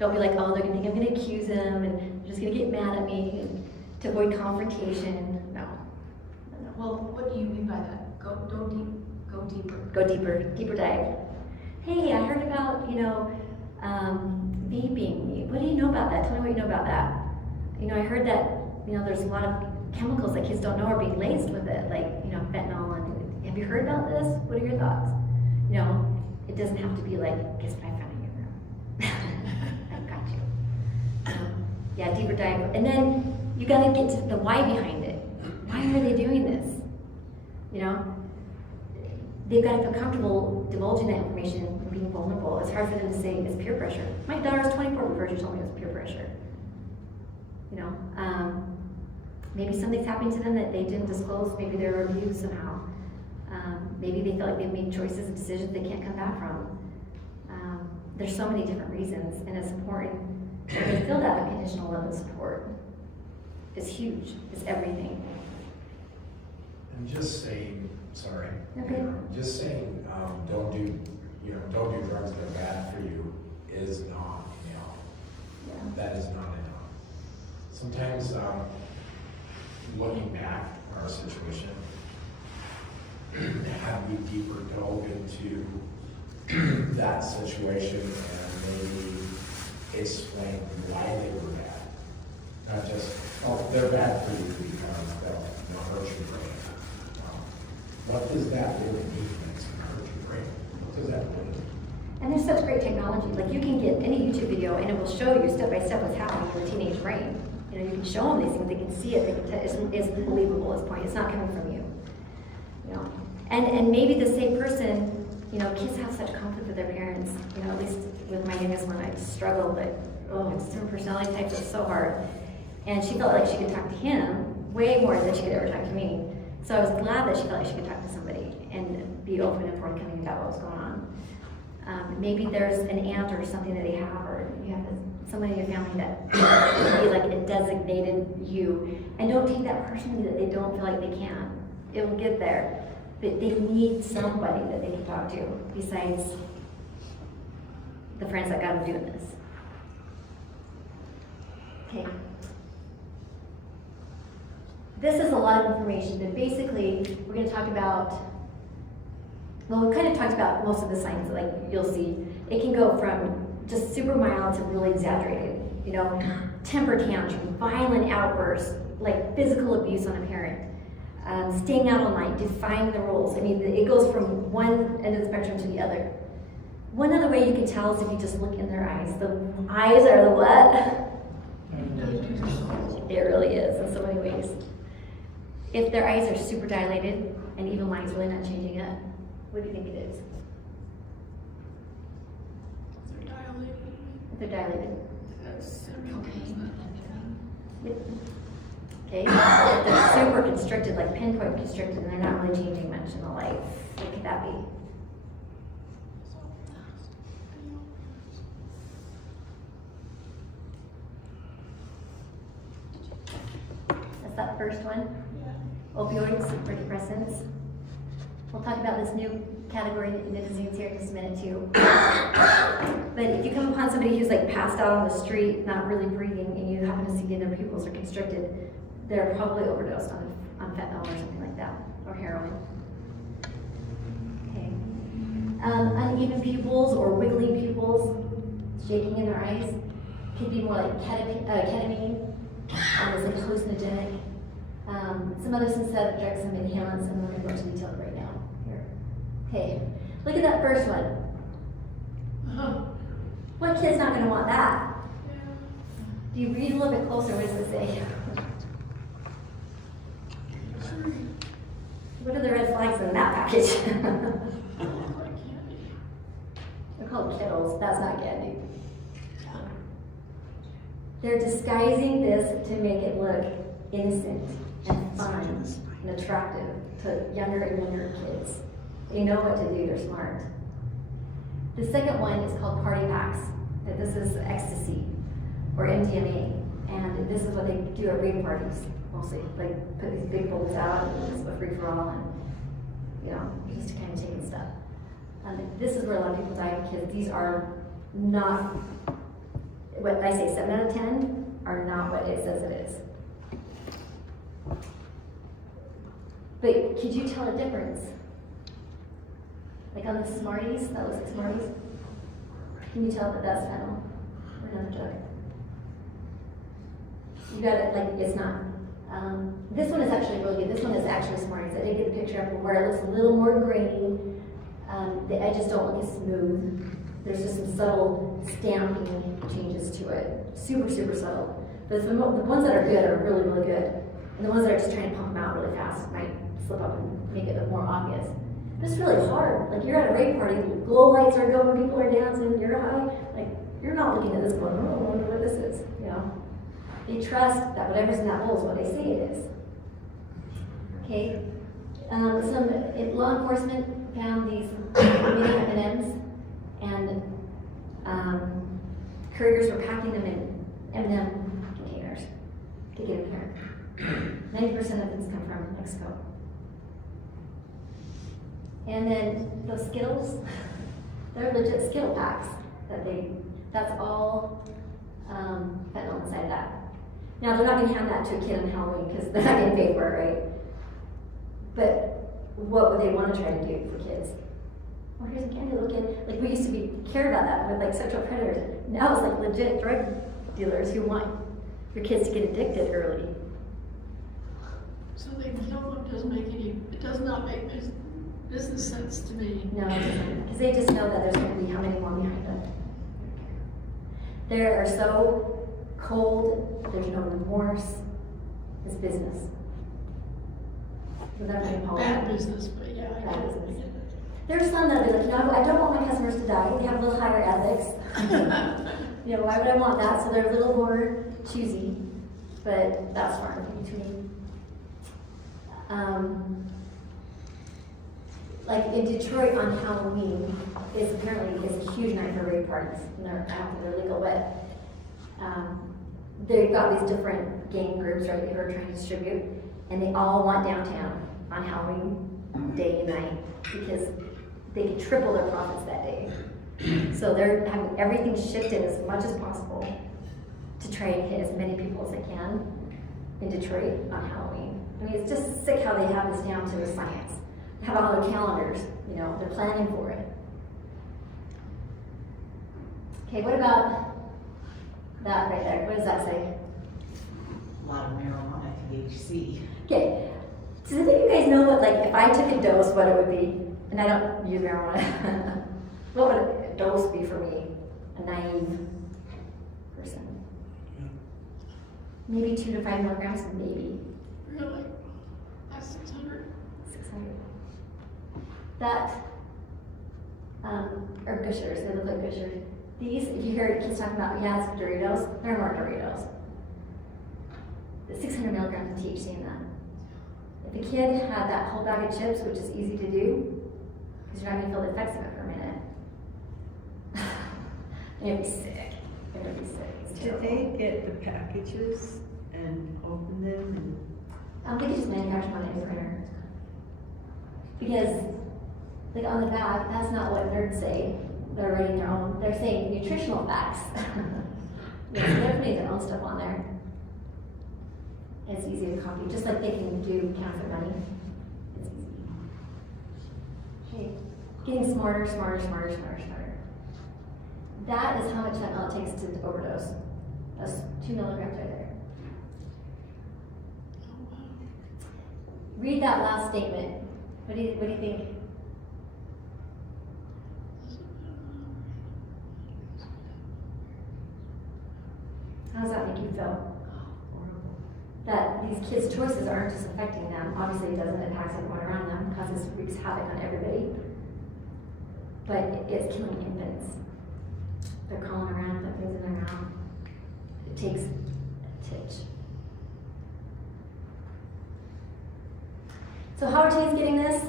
Don't be like, oh, they're gonna think I'm gonna accuse them, and they're just gonna get mad at me, and to avoid confrontation. No. Well, what do you mean by that? Go deeper. Go deeper, deeper dive. Hey, I heard about, vaping. What do you know about that? Tell me what you know about that. I heard that, there's a lot of chemicals that kids don't know are being laced with it, like, fentanyl, and have you heard about this? What are your thoughts? It doesn't have to be like, guess what I found in your room. I got you. Yeah, deeper dive. And then you gotta get to the why behind it. Why are they doing this? They've got to feel comfortable divulging that information and being vulnerable. It's hard for them to say it's peer pressure. My daughter's 24 before she told me it was peer pressure. Maybe something's happening to them that they didn't disclose. Maybe they were abused somehow. Maybe they feel like they've made choices and decisions they can't come back from. There's so many different reasons, and it's important that they feel that unconditional love and support. It's huge. It's everything. And just saying, sorry. Okay. Just saying, don't do drugs that are bad for you is not enough. Yeah. That is not enough. Sometimes, looking back at our situation, have we deeper dove into that situation and maybe explain why they were bad. Not just, oh, they're bad for you because they'll hurt your brain. What does that really mean when it's gonna hurt your brain? What does that really mean? And there's such great technology. Like, you can get any YouTube video and it will show you step by step what's happening in the teenage brain. You can show them these things, they can see it, it's believable at this point. It's not coming from you. And maybe the same person, kids have such conflict with their parents. At least with my youngest one, I struggled, but certain personality types, it's so hard. And she felt like she could talk to him way more than she could ever talk to me. So I was glad that she felt like she could talk to somebody and be open and forthcoming about what was going on. Maybe there's an aunt or something that they have, or you have somebody in your family that would be like a designated you. And don't take that personally that they don't feel like they can. It will get there. But they need somebody that they can talk to besides the friends that got them doing this. Okay. this is a lot of information, but basically, we're gonna talk about, well, we kind of talked about most of the signs, like you'll see. It can go from just super mild to really exaggerated, you know, temper tantrum, violent outbursts, like physical abuse on a parent, staying out all night, defying the rules. I mean, it goes from one end of the spectrum to the other. One other way you can tell is if you just look in their eyes. The eyes are the what? It really is in so many ways. If their eyes are super dilated and even line's really not changing it, what do you think it is? They're dilated. If they're dilated. That's central, isn't it? Okay, if they're super constricted, like pinpoint constricted, and they're not really changing much in the light, what could that be? That's that first one. Opioids, superdepressants. We'll talk about this new category that Nicozine's here in just a minute too. But if you come upon somebody who's like passed out on the street, not really breathing, and you happen to see their pupils are constricted, they're probably overdosed on fentanyl or something like that, or heroin. Okay. Uneven pupils or wiggly pupils, shaking in their eyes, could be more like ketamine, it's like hallucinogenic. Some other synthetic drugs, some inhalants, and we're going to go into detail right now. Here. Okay, look at that first one. What kid's not going to want that? Do you read a little bit closer? What does it say? What are the red flags in that package? They're called Kittles. That's not candy. They're disguising this to make it look innocent and fun and attractive to younger and younger kids. They know what to do, they're smart. The second one is called party packs. This is ecstasy or MDMA, and this is what they do at rave parties mostly. Like put these big bowls out and it's a free for all, and you know, just kind of taking stuff. This is where a lot of people die of kids. These are not what I say. 7 out of 10 are not what it says it is. But could you tell a difference? Like on the Smarties, that looks like Smarties. Can you tell that that's fentanyl or another drug? You got it, like it's not. This one is actually really good. This one is actually Smarties. I did get the picture up where it looks a little more grainy. The edges don't look as smooth. There's just some subtle stamping changes to it. Super, super subtle. But the ones that are good are really, really good. And the ones that are just trying to pump them out really fast might slip up and make it look more obvious. But it's really hard. Like you're at a rave party, glow lights are going, people are dancing, you're high. Like you're not looking at this going, oh, I wonder what this is. You know? They trust that whatever's in that bowl is what they say it is. Okay. Some law enforcement found these mini M&Ms, and couriers were packing them in M&M containers to get them here. 90% of these come from Mexico. And then those Skittles, they're legit Skittle packs. That's all fentanyl inside that. Now they're not going to hand that to a kid on Halloween because they're not going to pay for it, right? But what would they want to try to do for kids? Well, here's a candy little kid. Like we used to care about that with like sexual predators. Now it's like legit drug dealers who want your kids to get addicted early. So they kill them it does not make business sense to me. No, it doesn't. Because they just know that there's going to be how many more behind them. They are so cold, there's no remorse. It's business. Bad business, but yeah. I Bad get business. it. There's some that are like, no, I don't want my customers to die. They have a little higher ethics. You know, why would I want that? So they're a little more choosy, but that's far in between. Like in Detroit on Halloween is apparently a huge night for rave parties. And I don't think they're legal, but they've got these different gang groups, right, who are trying to distribute, and they all want downtown on Halloween day and night because they can triple their profits that day. So they're having everything shifted as much as possible to try and hit as many people as they can in Detroit on Halloween. I mean, it's just sick how they have this down to a science. They have all their calendars, you know, they're planning for it. Okay, what about that right there? What does that say? A lot of marijuana, THC. Okay, does any of you guys know what, like, if I took a dose, what it would be? And I don't use marijuana. What would a dose be for me? A naive person? Maybe 2 to 5 milligrams, maybe Really? That's 600? 600. That, or Gushers, they look like Gushers. These, if you hear kids talking about, yeah, it's Doritos, they're more Doritos. The 600 milligrams of THC in them. If a kid had that whole bag of chips, which is easy to do, because you're not going to feel the effects of it for a minute, you're going to be sick. You're going to be sick. It's Did terrible. they get the packages and open them They could just manufacture them on any printer. Because, like on the back, that's not what nerds say. They're writing their own. They're saying nutritional facts. Yeah, so they're putting their own stuff on there. It's easy to copy, just like they can do counterfeit money. It's easy. Okay, getting smarter, smarter, smarter, smarter, smarter. That is how much fentanyl it takes to overdose. That's 2 milligrams right there. Read that last statement. What do you think? How does that make you feel? That these kids' choices aren't just affecting them. Obviously it doesn't, it impacts everyone around them, causes wreaks havoc on everybody. But it's killing infants. They're crawling around, putting things in their mouth. It takes a titch. So how are teens getting this?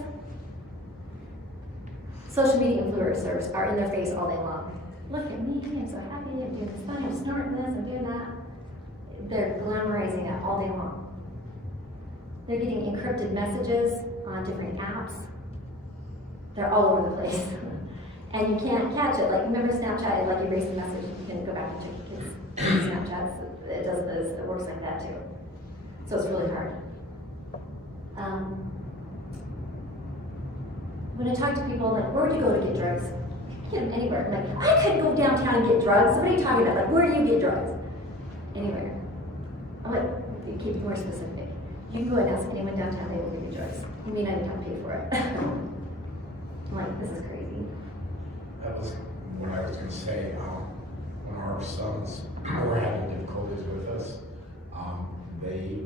Social media influencers are in their face all day long. Look at me, I'm so happy, I'm doing this fun, I'm snorting this, I'm doing that. They're glamorizing it all day long. They're getting encrypted messages on different apps. They're all over the place. And you can't catch it. Like, remember Snapchat, like erase the message, you can go back and check your kids' Snapchats. It does this, it works like that too. So it's really hard. When I talk to people, like, where would you go to get drugs? You can get them anywhere. I'm like, I couldn't go downtown and get drugs. What are you talking about? Like, where do you get drugs? Anywhere. I'm like, you keep it more specific. You can go and ask anyone downtown, they will give you drugs. You may not even have to pay for it. I'm like, this is crazy. That was what I was gonna say, when our sons were having difficulties with us, they,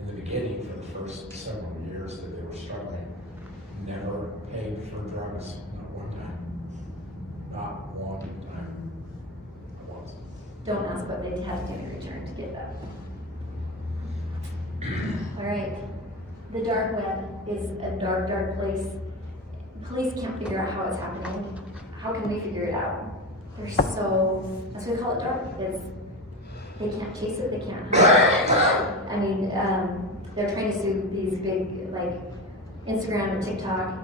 in the beginning, for the first several years that they were struggling, never paid for drugs, not one time. Not one time. Not once. Don't ask what they have to take a return to get that. All right. The dark web is a dark, dark place. Police can't figure out how it's happening. How can we figure it out? They're so, that's why we call it dark. They can't chase it, they can't hide it. I mean, they're trying to sue these big, like, Instagram and TikTok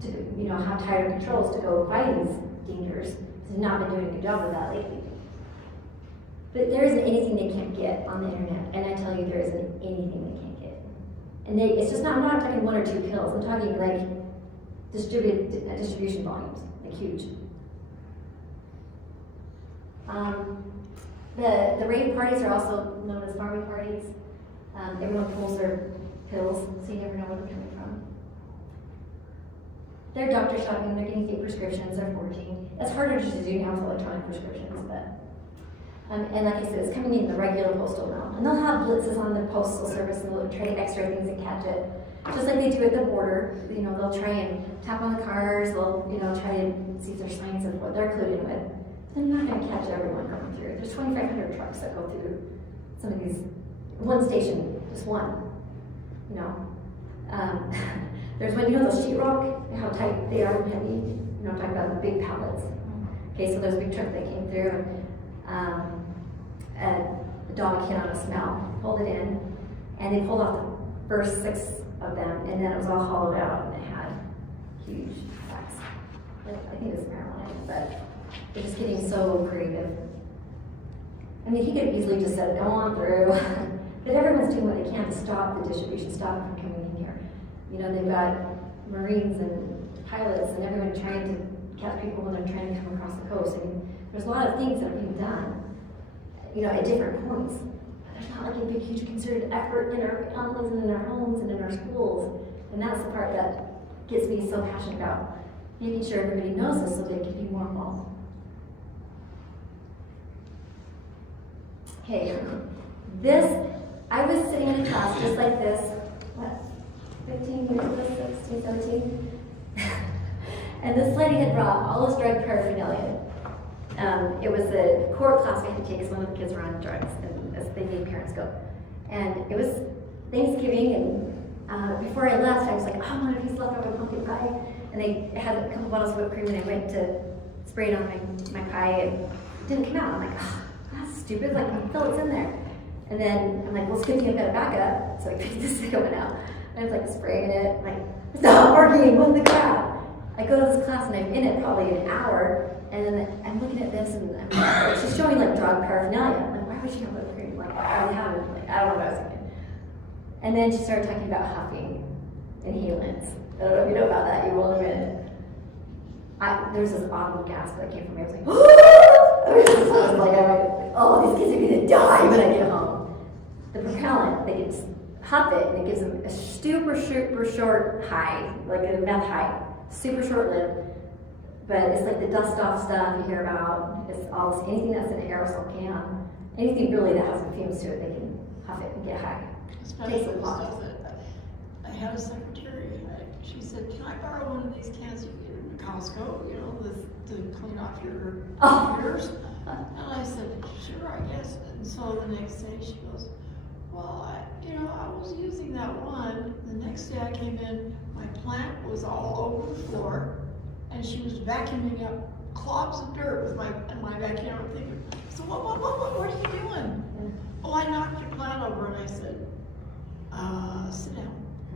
to, you know, have tighter controls to go fight these dangers. They've not been doing a good job of that lately. But there isn't anything they can't get on the internet, and I tell you, there isn't anything they can't get. And it's just not, I'm not talking 1 or 2 pills, I'm talking like distribution volumes, like huge. The rave parties are also known as farming parties. Everyone pulls their pills, so you never know where they're coming from. They're doctor shopping, they're getting fake prescriptions, they're forging. That's harder to do now with electronic prescriptions, but. And like I said, it's coming in the regular postal mail. And they'll have blitzes on the postal service and they'll try to x-ray things and catch it. Just like they do at the border. You know, they'll try and tap on the cars, they'll, you know, try to see if there's signs of what they're colluding with. They're not going to catch everyone going through. There's 2,500 trucks that go through some of these, one station, just one, you know. There's one, you know those sheetrock, how tight they are and heavy? You know, I'm talking about the big pallets. Okay, so there's a big truck that came through, a dog hit on a smell, pulled it in, and they pulled off the first 6 of them, and then it was all hollowed out, and it had huge effects. I think it was marijuana, but they're just getting so creative. I mean, he could have easily just said, go on through. But everyone's doing what they can to stop the distribution, stop it from coming in here. You know, they've got Marines and pilots and everyone trying to catch people when they're trying to come across the coast. I mean, there's a lot of things that are being done, you know, at different points. But there's not like a big, huge concerted effort in our families and in our homes and in our schools. And that's the part that gets me so passionate about making sure everybody knows this so they can be more involved. Okay, this, I was sitting in a class just like this, what, 15 years ago, 16, 17? And this lady had brought all this drug paraphernalia. It was a core class we had to take because one of the kids were on drugs, and as they made parents go. And it was Thanksgiving, and before I left, I was like, oh, I want a piece leftover pumpkin pie. And they had a couple bottles of whipped cream, and I went to spray it on my pie, and it didn't come out. I'm like, oh, that's stupid. Like, Phil, it's in there. And then I'm like, well, it's good thing I've got it back up. So I picked this thing up out. And I was like spraying it, like, it's not working, what the crap? I go to this class and I'm in it probably an hour, and then I'm looking at this and she's showing like drug paraphernalia. I'm like, why would she have whipped cream? Like, I don't have it. Like, I don't know what I was thinking. And then she started talking about huffing inhalants. I don't know if you know about that, you will in a minute. There's this audible gasp that came from me. I was like, I was like, oh, these kids are gonna die when I get home. The propellant, they can huff it and it gives them a super short high, like a meth high, super short lived. But it's like the dust off stuff you hear about. It's all anything that's in an aerosol can, anything really that has fumes to it, they can huff it and get high. Especially Takes a the lot. stuff that I had a secretary. She said, "Can I borrow one of these cans you get in Costco? You know, to clean off your computers?" And I said, "Sure, I guess." And so the next day she goes, "Well, I was using that one. The next day I came in, my plant was all over the floor, and she was vacuuming up clods of dirt with my vacuum." I'm thinking, "So what are you doing?" "Oh, I knocked your plant over." And I said, "Sit down."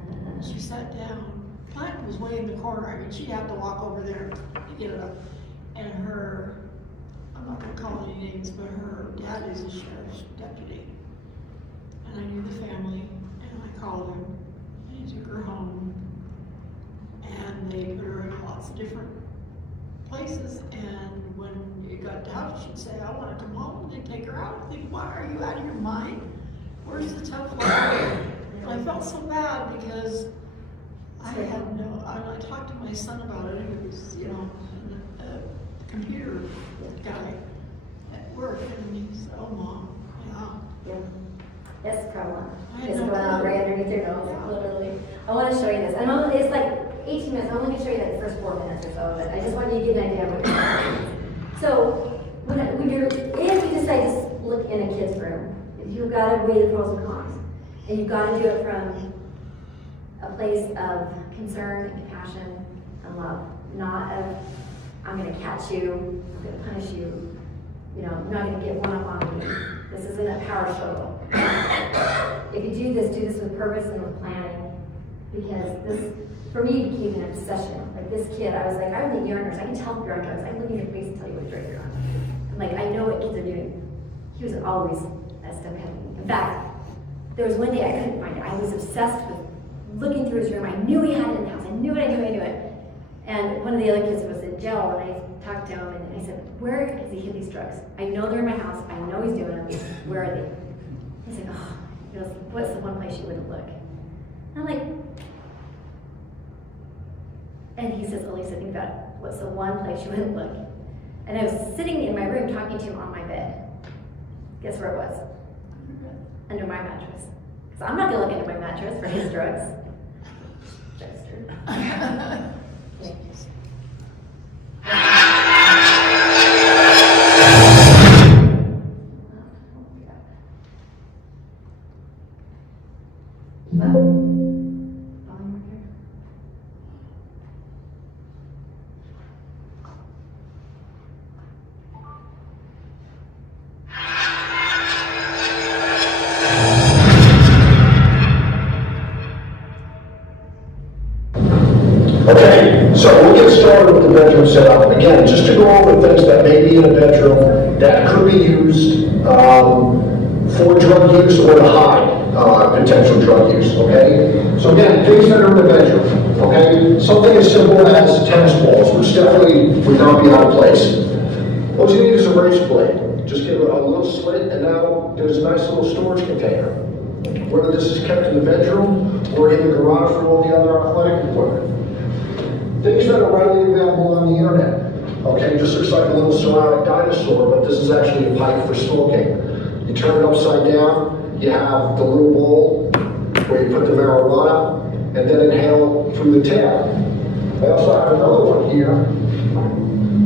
And she sat down. Plant was way in the corner. I mean, she had to walk over there to get it up. And I'm not going to call any names, but her dad is a sheriff's deputy. And I knew the family, and I called him, and he took her home. And they put her in lots of different places. And when it got tough, she'd say, "I want to come home." And they'd take her out. I'd think, "Why, are you out of your mind? Where's the tough love?" And I felt so bad because I talked to my son about it. He was, a computer guy at work, and he said, "Oh, Mom, yeah." It's prevalent. I It's know. going on right underneath your nose, literally. I want to show you this. It's like 18 minutes. I'm only going to show you like the first 4 minutes or so of it. I just want you to get an idea of what you're doing. So, if you decide to look in a kid's room, you've got to weigh the pros and cons. And you've got to do it from a place of concern and compassion and love. Not of, I'm going to catch you, I'm going to punish you, I'm not going to get one up on me. This isn't a power struggle. If you do this with purpose and with planning. Because this, for me, became an obsession. Like this kid, I was like, I was a ER nurse. I can tell if you're on drugs. I can look in your face and tell you what drug you're on. I'm like, I know what kids are doing. He was always a step ahead of me. In fact, there was one day I couldn't find it. I was obsessed with looking through his room. I knew he had it in the house. I knew it. And one of the other kids was in jail, and I talked to him, and I said, "Where has he hid these drugs? I know they're in my house. I know he's doing them. Where are they?" He's like, "Oh," he goes, "What's the one place you wouldn't look?" And I'm like, and he says, "Elisa, think about it. What's the one place you wouldn't look?" And I was sitting in my room talking to him on my bed. Guess where it was? Under my mattress. Because I'm not going to look under my mattress for his drugs. That's true. Okay, so we'll get started with the bedroom setup. Again, just to go over things that may be in a bedroom that could be used for drug use or to hide. potential drug use, okay? So again, things that are in the bedroom, okay? Something as simple as tennis balls, which definitely would not be out of place. What you need is a razor blade. Just give it a little slit, and now there's a nice little storage container. Whether this is kept in the bedroom or in the garage for all the other athletic equipment. Things that are readily available on the internet. Okay, just looks like a little ceramic dinosaur, but this is actually a pipe for smoking. You turn it upside down, you have the little bowl where you put the marijuana, and then inhale through the tab. I also have another one here,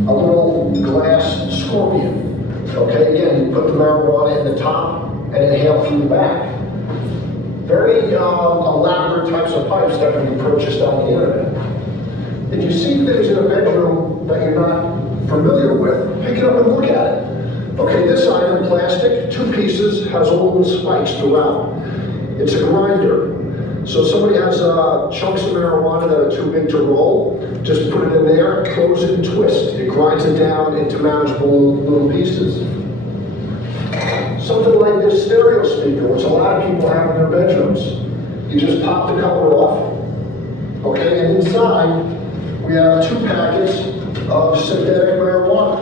a little glass scorpion. Okay, again, you put the marijuana in the top and inhale through the back. Very elaborate types of pipes that can be purchased on the internet. If you see things in a bedroom that you're not familiar with, pick it up and look at it. Okay, this item, plastic, 2 pieces, has all little spikes throughout. It's a grinder. So if somebody has chunks of marijuana that are too big to roll, just put it in there, close it and twist. It grinds it down into manageable little pieces. Something like this stereo speaker, which a lot of people have in their bedrooms. You just pop the cover off, okay, and inside we have 2 packets of synthetic marijuana,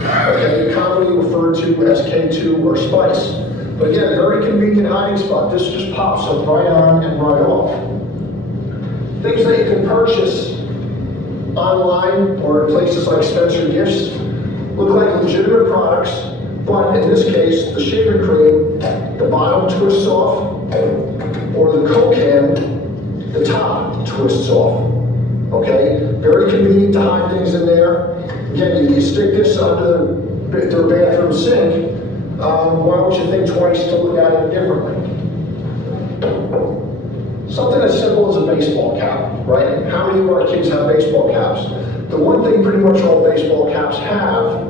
okay, commonly referred to as K2 or spice. But again, very convenient hiding spot. This just pops up right on and right off. Things that you can purchase online or in places like Spencer Gifts look like legitimate products, but in this case, the shaving cream, the bottom twists off, or the Coke can, the top twists off. Okay, very convenient to hide things in there. Again, you stick this under their bathroom sink. Why don't you think twice to look at it differently? Something as simple as a baseball cap, right? How many of our kids have baseball caps? The one thing pretty much all baseball caps have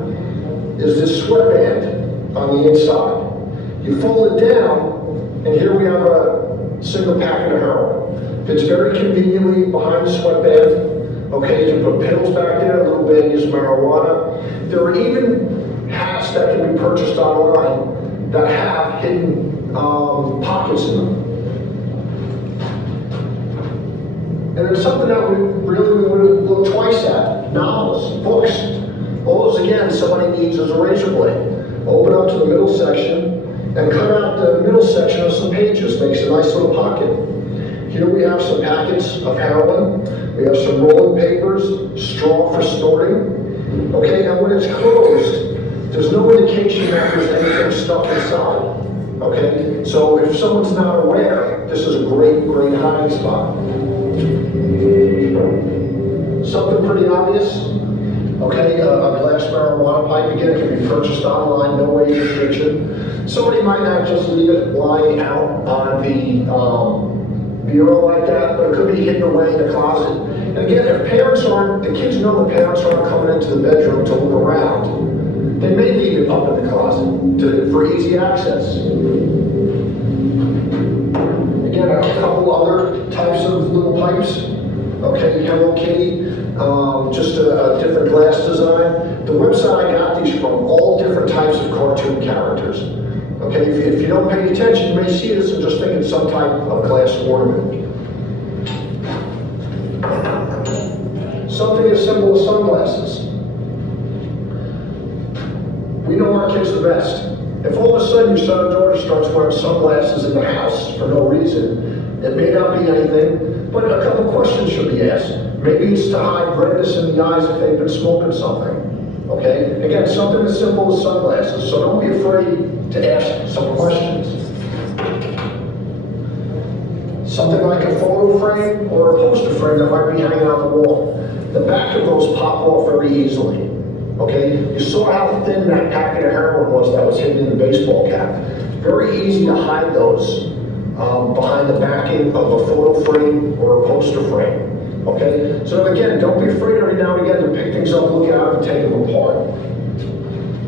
is this sweatband on the inside. You fold it down, and here we have a single packet of heroin. It's very conveniently behind the sweatband. Okay, you can put pills back there, a little bit, use marijuana. There are even hats that can be purchased online that have hidden pockets in them. And it's something that we really would look twice at. Novels, books. All those, again, somebody needs as a razor blade. Open up to the middle section and cut out the middle section of some pages. Makes a nice little pocket. Here we have some packets of heroin. We have some rolling papers, straw for snorting. Okay, and when it's closed, there's no indication that there's anything stuck inside. Okay, so if someone's not aware, this is a great hiding spot. Something pretty obvious. Okay, a glass marijuana pipe, again, can be purchased online, no age restriction. Somebody might not just leave it lying out on the bureau like that, but it could be hidden away in the closet. And again, if the kids know the parents aren't coming into the bedroom to look around, they may leave it up in the closet for easy access. Again, a couple other types of little pipes. Okay, Hello Kitty, just a different glass design. The website I got these from, all different types of cartoon characters. Okay, if you don't pay attention, you may see this and just think it's some type of glass ornament. Something as simple as sunglasses. We know our kids the best. If all of a sudden your son or daughter starts wearing sunglasses in the house for no reason, it may not be anything, but a couple questions should be asked. Maybe it's to hide redness in the eyes if they've been smoking something. Okay? Again, something as simple as sunglasses, so don't be afraid to ask some questions. Something like a photo frame or a poster frame that might be hanging on the wall. The back of those pop off very easily. Okay? You saw how thin that packet of heroin was that was hidden in the baseball cap. Very easy to hide those behind the backing of a photo frame or a poster frame. Okay? So again, don't be afraid every now and again to pick things up, look at them, and take them apart.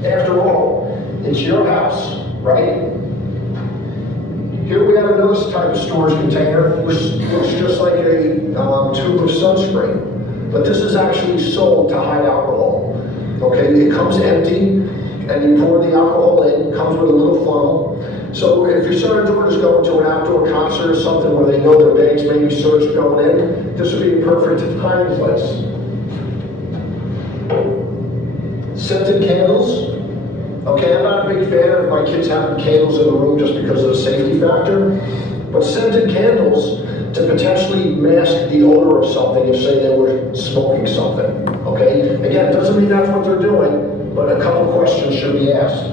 After all, it's your house, right? Here we have another type of storage container, which looks just like a tube of sunscreen. But this is actually sold to hide alcohol. Okay, it comes empty, and you pour the alcohol in, it comes with a little funnel. So if your son or daughter's going to an outdoor concert or something where they know their bags may be searched going in, this would be a perfect hiding place. Scented candles. Okay, I'm not a big fan of my kids having candles in the room just because of the safety factor, but scented candles to potentially mask the odor of something if, say, they were smoking something. Okay? Again, it doesn't mean that's what they're doing, but a couple questions should be asked.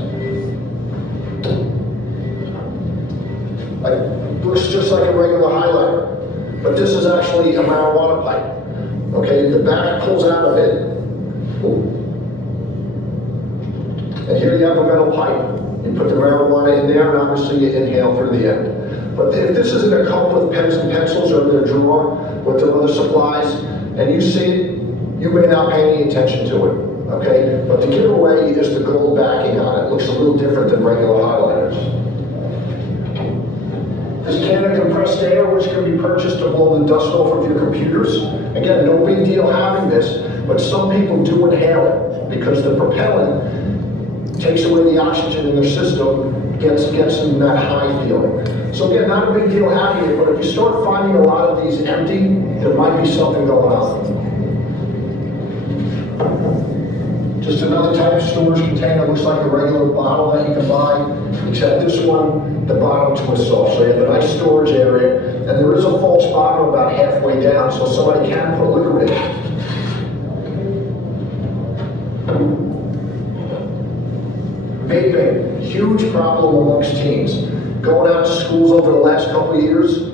Looks just like a regular highlighter, but this is actually a marijuana pipe. Okay, the back pulls out of it. And here you have a metal pipe. You put the marijuana in there, and obviously you inhale through the end. But if this is in a cup with pens and pencils or in a drawer with their other supplies, and you see it, you may not pay any attention to it. Okay, but the giveaway is the gold backing on it. It looks a little different than regular highlighters. This can of compressed air, which can be purchased to blow the dust off of your computers. Again, no big deal having this, but some people do inhale it because the propellant takes away the oxygen in their system, gets them that high feeling. So again, not a big deal having it, but if you start finding a lot of these empty, there might be something going on. Just another type of storage container, looks like a regular bottle that you can buy, except this one, the bottom twists off. So you have a nice storage area, and there is a false bottom about halfway down, so somebody can put liquor in it. Vaping, huge problem amongst teens. Going out to schools over the last couple of years,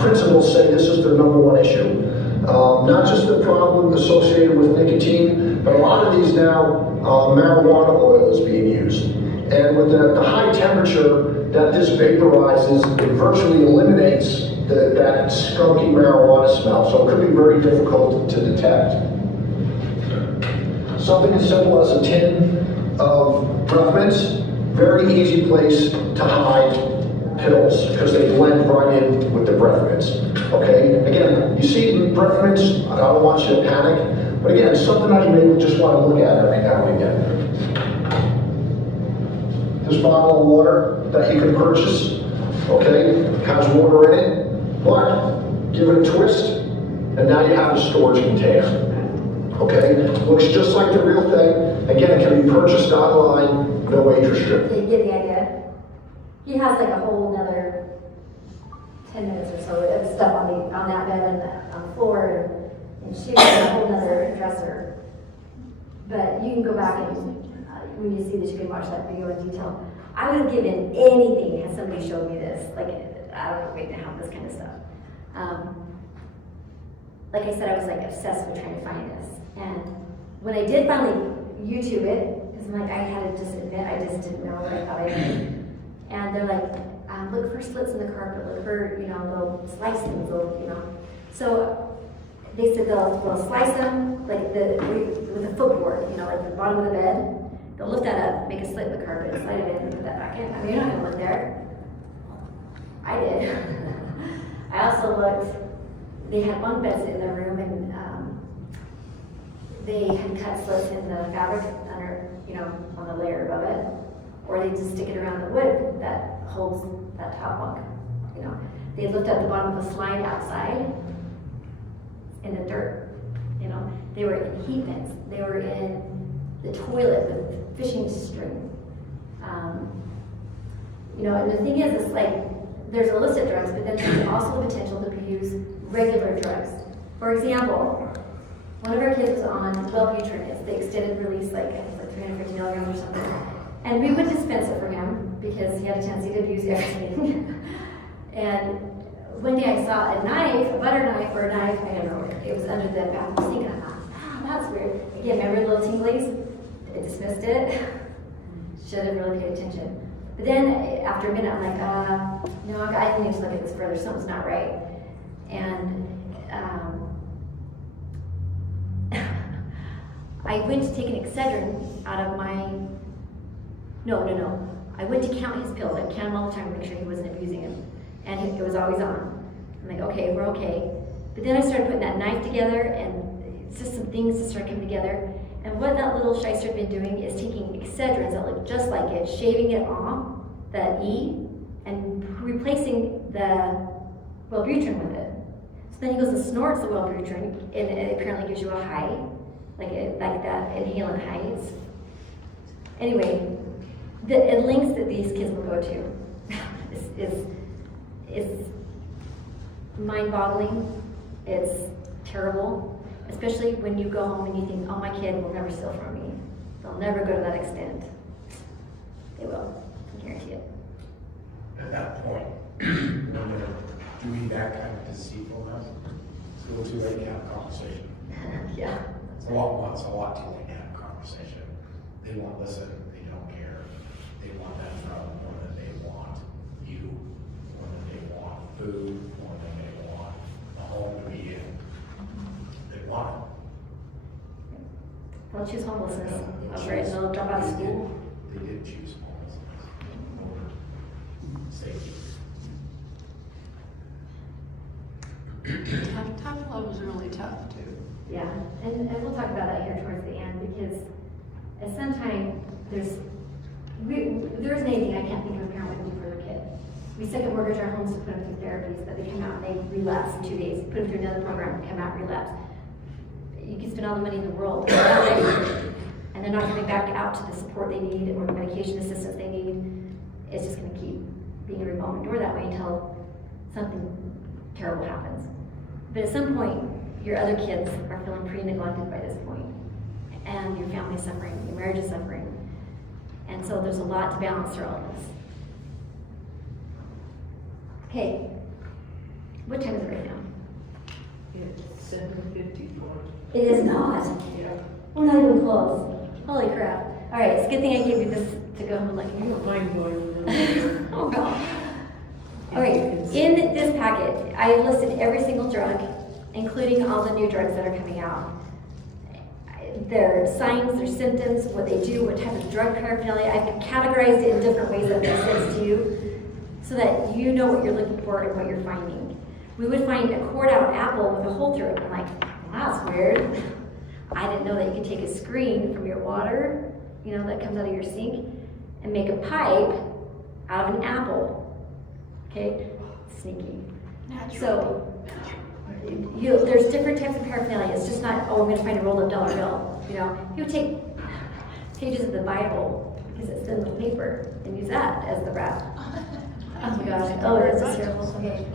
principals say this is their #1 issue. Not just the problem associated with nicotine, but a lot of these now, marijuana oil is being used. And with the high temperature that this vaporizes, it virtually eliminates that skunky marijuana smell, so it could be very difficult to detect. Something as simple as a tin of breath mints, very easy place to hide pills because they blend right in with the breath mints. Okay, again, you see breath mints, I don't want you to panic, but again, it's something that you may just want to look at every now and again. This bottle of water that you can purchase, okay, has water in it, but give it a twist, and now you have a storage container. Okay, looks just like the real thing. Again, it can be purchased online, no age restriction. You get the idea? He has like a whole another 10 minutes or so of stuff on that bed and on the floor and shoes and a whole nother dresser. But you can go back and when you see this, you can watch that video in detail. I would have given anything had somebody showed me this. Like, I don't know, waiting to have this kind of stuff. Like I said, I was like obsessed with trying to find this. And when I did finally YouTube it, because I'm like, I had to just admit, I just didn't know what I thought I did. And they're like, look for slits in the carpet, look for, little slice things, So they said they'll slice them like with a footboard, like the bottom of the bed. They'll lift that up, make a slit in the carpet, slide it in, and put that back in. I mean, you're not gonna look there. I did. I also looked. They had bunk beds in their room, and they had cut slits in the fabric under, on the layer above it, or they just stick it around the wood that holds that top bunk. They lift up the bottom of the slide outside in the dirt. They were in heat vents. They were in the toilet with fishing string. And the thing is, it's like there's illicit drugs, but then there's also the potential to use regular drugs. For example, one of our kids was on Wellbutrin. It's the extended release, like 350 milligrams or something. And we would dispense it for him because he had a tendency to abuse everything. And one day I saw a knife, a butter knife or a knife, I don't know, it was under the bathroom sink, and I thought, that's weird. Again, remember the little tinglies? I dismissed it. Should have really paid attention. But then after a minute, I'm like, no, I need to look at this further. Something's not right. And I went to take an Excedrin out of my, no. I went to count his pills. I count them all the time to make sure he wasn't abusing them. And it was always on. I'm like, okay, we're okay. But then I started putting that knife together, and it's just some things that started coming together. And what that little shyster had been doing is taking Excedrins that look just like it, shaving it off, the E, and replacing the Wellbutrin with it. So then he goes and snorts the Wellbutrin, and it apparently gives you a high, like that inhalant heights. Anyway, the lengths that these kids will go to is mind-boggling. It's terrible, especially when you go home and you think, oh, my kid will never steal from me. They'll never go to that extent. They will, I guarantee it. At that point, when they're doing that kind of deceitfulness, it's a little too late to have a conversation. Yeah. It's a lot too late to have a conversation. They won't listen, they don't care. They want that from more than they want you, more than they want food, more than they want a home to be in. They want They'll choose homelessness it. over it, and they'll drop out of school. They did choose homelessness over safety. Tough love is really tough too. Yeah, and we'll talk about that here towards the end, because at some time, there isn't anything I can't think of a parent would do for their kid. We second mortgage our homes to put them through therapies, but they come out and they relapse in 2 days, put them through another program, and come out and relapse. You can spend all the money in the world, and they're not coming back out to the support they need or the medication assistance they need. It's just gonna keep being a revolving door that way until something terrible happens. But at some point, your other kids are feeling pretty neglected by this point, and your family's suffering, your marriage is suffering, and so there's a lot to balance through all of this. Okay, what time is it right now? It's 7:54. It is not. Yeah. We're not even close. Holy crap. All right, it's a good thing I gave you this to go home and let you know. Mind blowing. Oh, God. All right, in this packet, I listed every single drug, including all the new drugs that are coming out. Their signs, their symptoms, what they do, what type of drug paraphernalia. I've categorized it in different ways that makes sense to you, so that you know what you're looking for and what you're finding. We would find a cored out apple with a hole through it. I'm like, well, that's weird. I didn't know that you could take a screen from your water, that comes out of your sink, and make a pipe out of an apple. Okay, sneaky. So, there's different types of paraphernalia. It's just not, oh, I'm going to find a rolled up dollar bill. You would take pages of the Bible, because it's thin little paper, and use that as the wrap. Oh my gosh, oh, that's just terrible. Okay.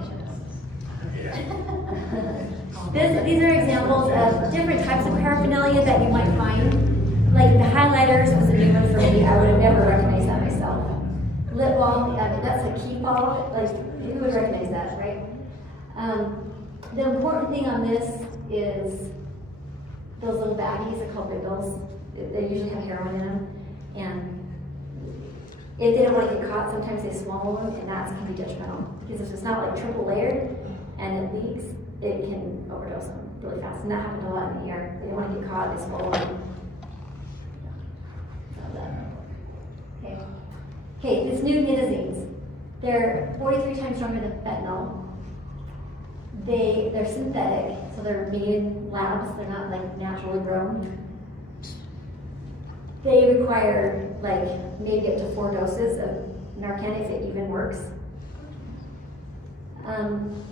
These are examples of different types of paraphernalia that you might find. Like the highlighters was a new one for me. I would have never recognized that myself. Lip balm, that's a key fob. Like, who would recognize that, right? The important thing on this is those little baggies are called Wiggles. They usually have heroin in them. And if they don't want to get caught, sometimes they swallow them, and that can be detrimental. Because if it's not like triple layered and it leaks, it can overdose them really fast. And that happened a lot in the ER. They don't want to get caught, they swallow them. Okay, this new nitazines. They're 43 times stronger than fentanyl. They're synthetic, so they're made in labs. They're not like naturally grown. They require like maybe up to 4 doses of Narcan if it even works. And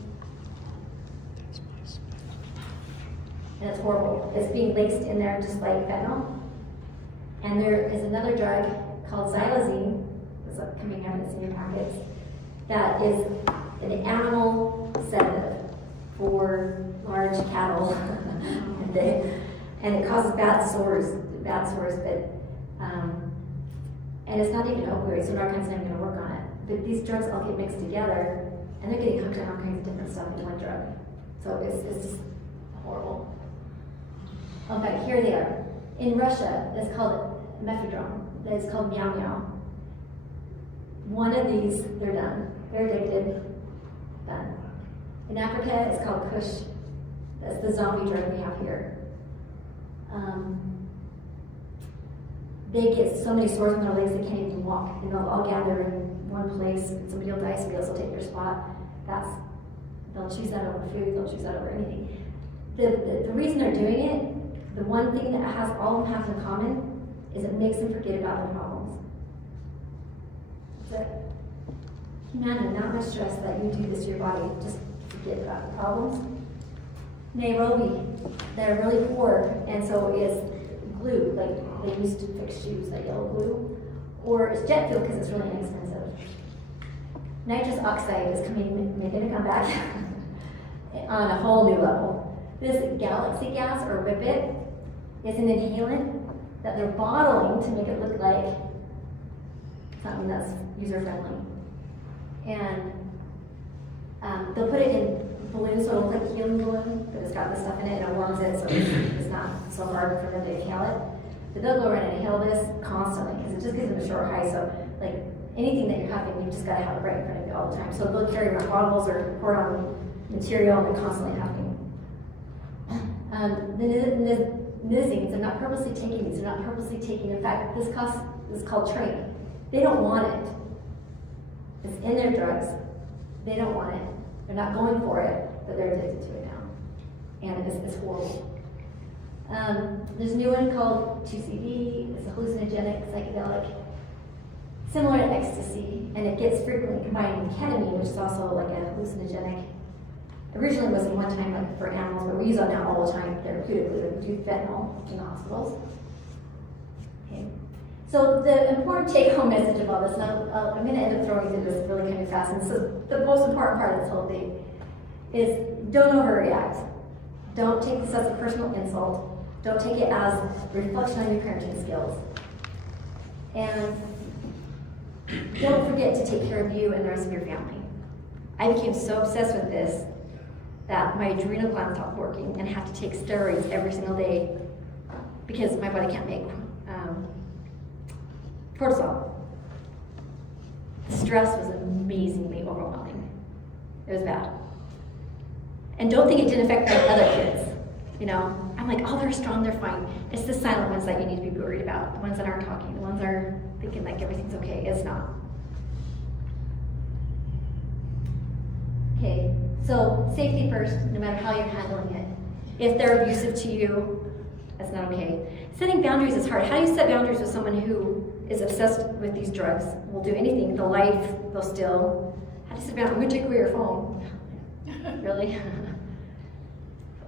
it's horrible. It's being laced in there just like fentanyl. And there is another drug called xylazine, that's coming out in your packets, that is an animal sedative for large cattle. And it causes bad sores, but and it's not even opioids, so Narcan's not even going to work on it. But these drugs all get mixed together, and they're getting hooked on all kinds of different stuff in one drug. So it's just horrible. Okay, here they are. In Russia, it's called mephedrone. It's called meow meow. One of these, they're done. They're addicted. Done. In Africa, it's called Kush. That's the zombie drug we have here. They get so many sores on their legs they can't even walk. And they'll all gather in one place. And somebody will die, somebody else will take their spot. They'll choose that over food. They'll choose that over anything. The reason they're doing it, the one thing that has all of them have in common is it makes them forget about their problems. That's it. imagine that much stress that you do this to your body, just forget about the problems. Nairobi, they're really poor, and so is glue, like they used to fix shoes, like yellow glue, or it's jet fuel because it's really inexpensive. Nitrous oxide is making a comeback on a whole new level. This galaxy gas, or Whippet, is an inhalant that they're bottling to make it look like something that's user-friendly. And they'll put it in balloons, so it'll look like a helium balloon, but it's got this stuff in it and it warms it, so it's not so hard for them to inhale it. But they'll go around and inhale this constantly, because it just gives them a short high, so like anything that you're having, you just gotta have it right in front of you all the time. So they'll carry around bottles or pour it on material, and they're constantly having. The nizings, they're not purposely taking these, they're not purposely taking, in fact, this is called train. They don't want it. It's in their drugs. They don't want it. They're not going for it, but they're addicted to it now. And it's horrible. There's a new one called 2CB. It's a hallucinogenic psychedelic, similar to ecstasy, and it gets frequently combined with ketamine, which is also like a hallucinogenic. Originally was in one time like for animals, but we use it now all the time therapeutically. We do fentanyl in the hospitals. Okay. So the important take-home message of all this, and I'm going to end up throwing through this really kind of fast, and so the most important part of this whole thing is don't overreact. Don't take this as a personal insult. Don't take it as a reflection on your parenting skills. And don't forget to take care of you and the rest of your family. I became so obsessed with this that my adrenal glands stopped working and I have to take steroids every single day because my body can't make cortisol. The stress was amazingly overwhelming. It was bad. And don't think it didn't affect my other kids. You know, I'm like, oh, they're strong, they're fine. It's the silent ones that you need to be worried about. The ones that aren't talking, the ones that are thinking like everything's okay. It's not. Okay, so safety first, no matter how you're handling it. If they're abusive to you, that's not okay. Setting boundaries is hard. How do you set boundaries with someone who is obsessed with these drugs? Will do anything, they'll life, they'll steal. How do you set boundaries? I'm gonna take away your phone. Really?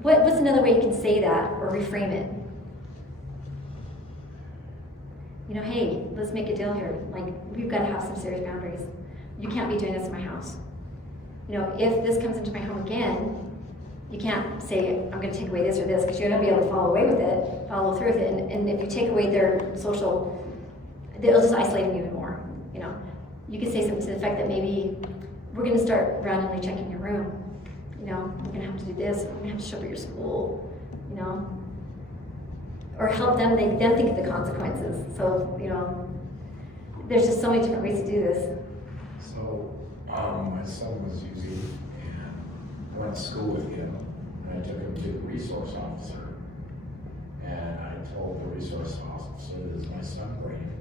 What's another way you can say that or reframe it? You know, hey, let's make a deal here. Like, we've got to have some serious boundaries. You can't be doing this in my house. You know, if this comes into my home again, you can't say, I'm going to take away this or this, because you're going to be able to follow through with it. And if you take away their social, they'll just isolate them even more. You know, you could say something to the effect that maybe we're going to start randomly checking your room. You know, we're going to have to do this, we're going to have to show up at your school, you know. Or help them, they then think of the consequences. So, you know, there's just so many different ways to do this. So, my son was using, and I went to school with him, and I took him to the resource officer. And I told the resource officer, this is my son, Brandon.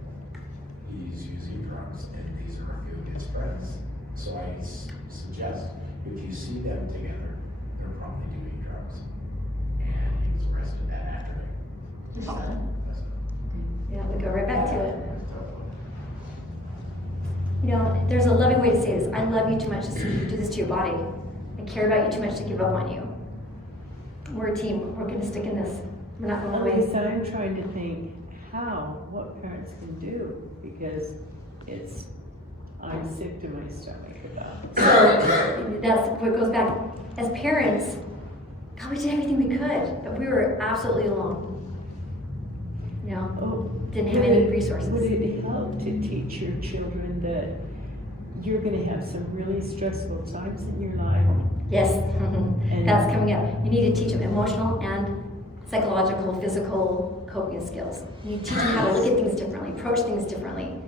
He's using drugs, and these are a few of his friends. So I suggest, if you see them together, they're probably doing drugs. And he was arrested that afternoon. Yeah, we go right back to it. You know, there's a loving way to say this. I love you too much to see you do this to your body. I care about you too much to give up on you. We're a team. We're going to stick in this. We're not going away. Lisa, I'm trying to think what parents can do, because I'm sick to my stomach about it. So that's what goes back. As parents, God, we did everything we could, but we were absolutely alone. You know, didn't have any resources. Would it help to teach your children that you're going to have some really stressful times in your life? Yes, that's coming up. You need to teach them emotional and psychological, physical coping skills. You need to teach them how to look at things differently, approach things differently,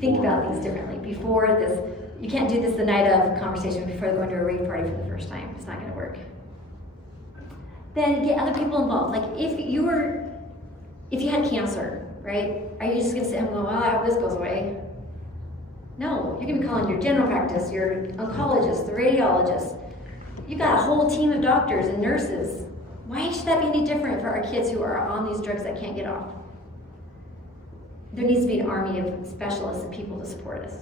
think about things differently. Before this, you can't do this the night of conversation before they go into a rave party for the first time. It's not going to work. Then get other people involved. Like if you had cancer, right? Are you just going to sit and go, well, I hope this goes away? No, you're going to be calling your general practice, your oncologist, the radiologist. You've got a whole team of doctors and nurses. Why should that be any different for our kids who are on these drugs that can't get off? There needs to be an army of specialists and people to support us.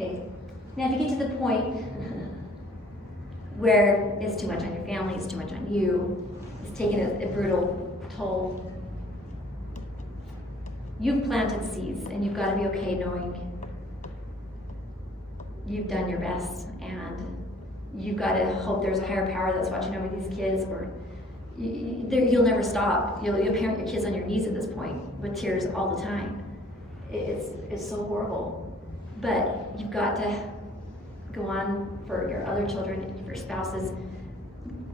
Okay, now if you get to the point where it's too much on your family, it's too much on you, it's taking a brutal toll, you've planted seeds, and you've got to be okay knowing you've done your best, and you've got to hope there's a higher power that's watching over these kids, or you'll never stop. You'll parent your kids on your knees at this point with tears all the time. It's so horrible. But you've got to go on for your other children, for your spouses.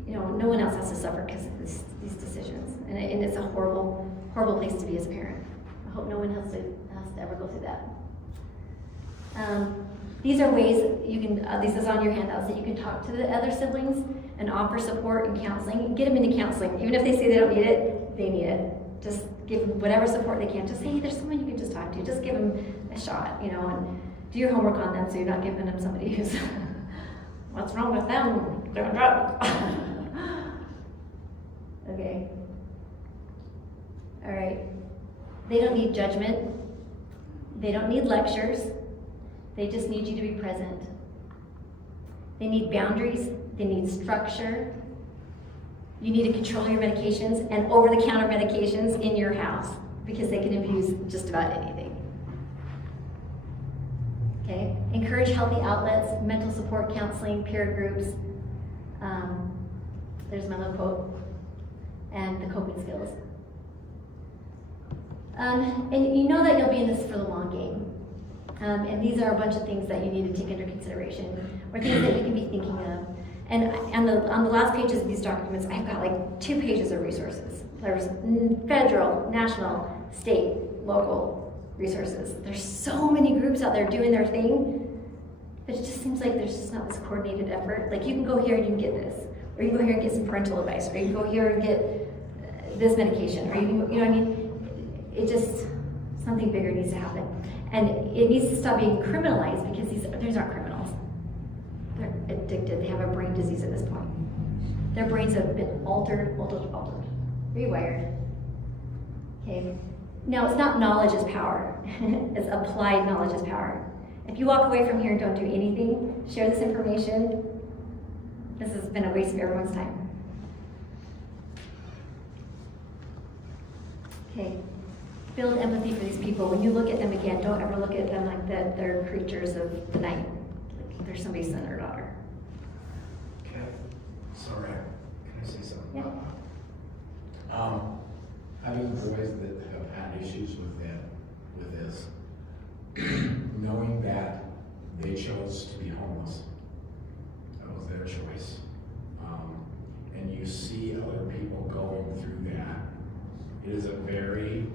You know, no one else has to suffer because of these decisions. And it's a horrible, horrible place to be as a parent. I hope no one has to ever go through that. These are ways you can, this is on your handouts, that you can talk to the other siblings and offer support and counseling. Get them into counseling. Even if they say they don't need it, they need it. Just give them whatever support they can. Just say, hey, there's someone you can just talk to. Just give them a shot, you know, and do your homework on them so you're not giving them somebody who's, what's wrong with them? They're on drugs. Okay. All right. They don't need judgment. They don't need lectures. They just need you to be present. They need boundaries. They need structure. You need to control your medications and over-the-counter medications in your house because they can abuse just about anything. Okay? Encourage healthy outlets, mental support, counseling, peer groups. There's my little quote. And the coping skills. And you know that you'll be in this for the long game. And these are a bunch of things that you need to take under consideration, or things that you can be thinking of. And on the last pages of these documents, I've got like 2 pages of resources. There's federal, national, state, local resources. There's so many groups out there doing their thing, but it just seems like there's just not this coordinated effort. Like you can go here and you can get this, or you can go here and get some parental advice, or you can go here and get this medication, or you can, you know what I mean? It just, something bigger needs to happen. And it needs to stop being criminalized because these aren't criminals. They're addicted. They have a brain disease at this point. Their brains have been altered, rewired. Okay. Now, it's not knowledge is power. It's applied knowledge is power. If you walk away from here and don't do anything, share this information, this has been a waste of everyone's time. Okay. Build empathy for these people. When you look at them again, don't ever look at them like that they're creatures of the night. Like they're somebody's son or daughter. Sorry, can I say something? Yeah. Having boys that have had issues with this, knowing that they chose to be homeless, that was their choice, and you see other people going through that, it is a very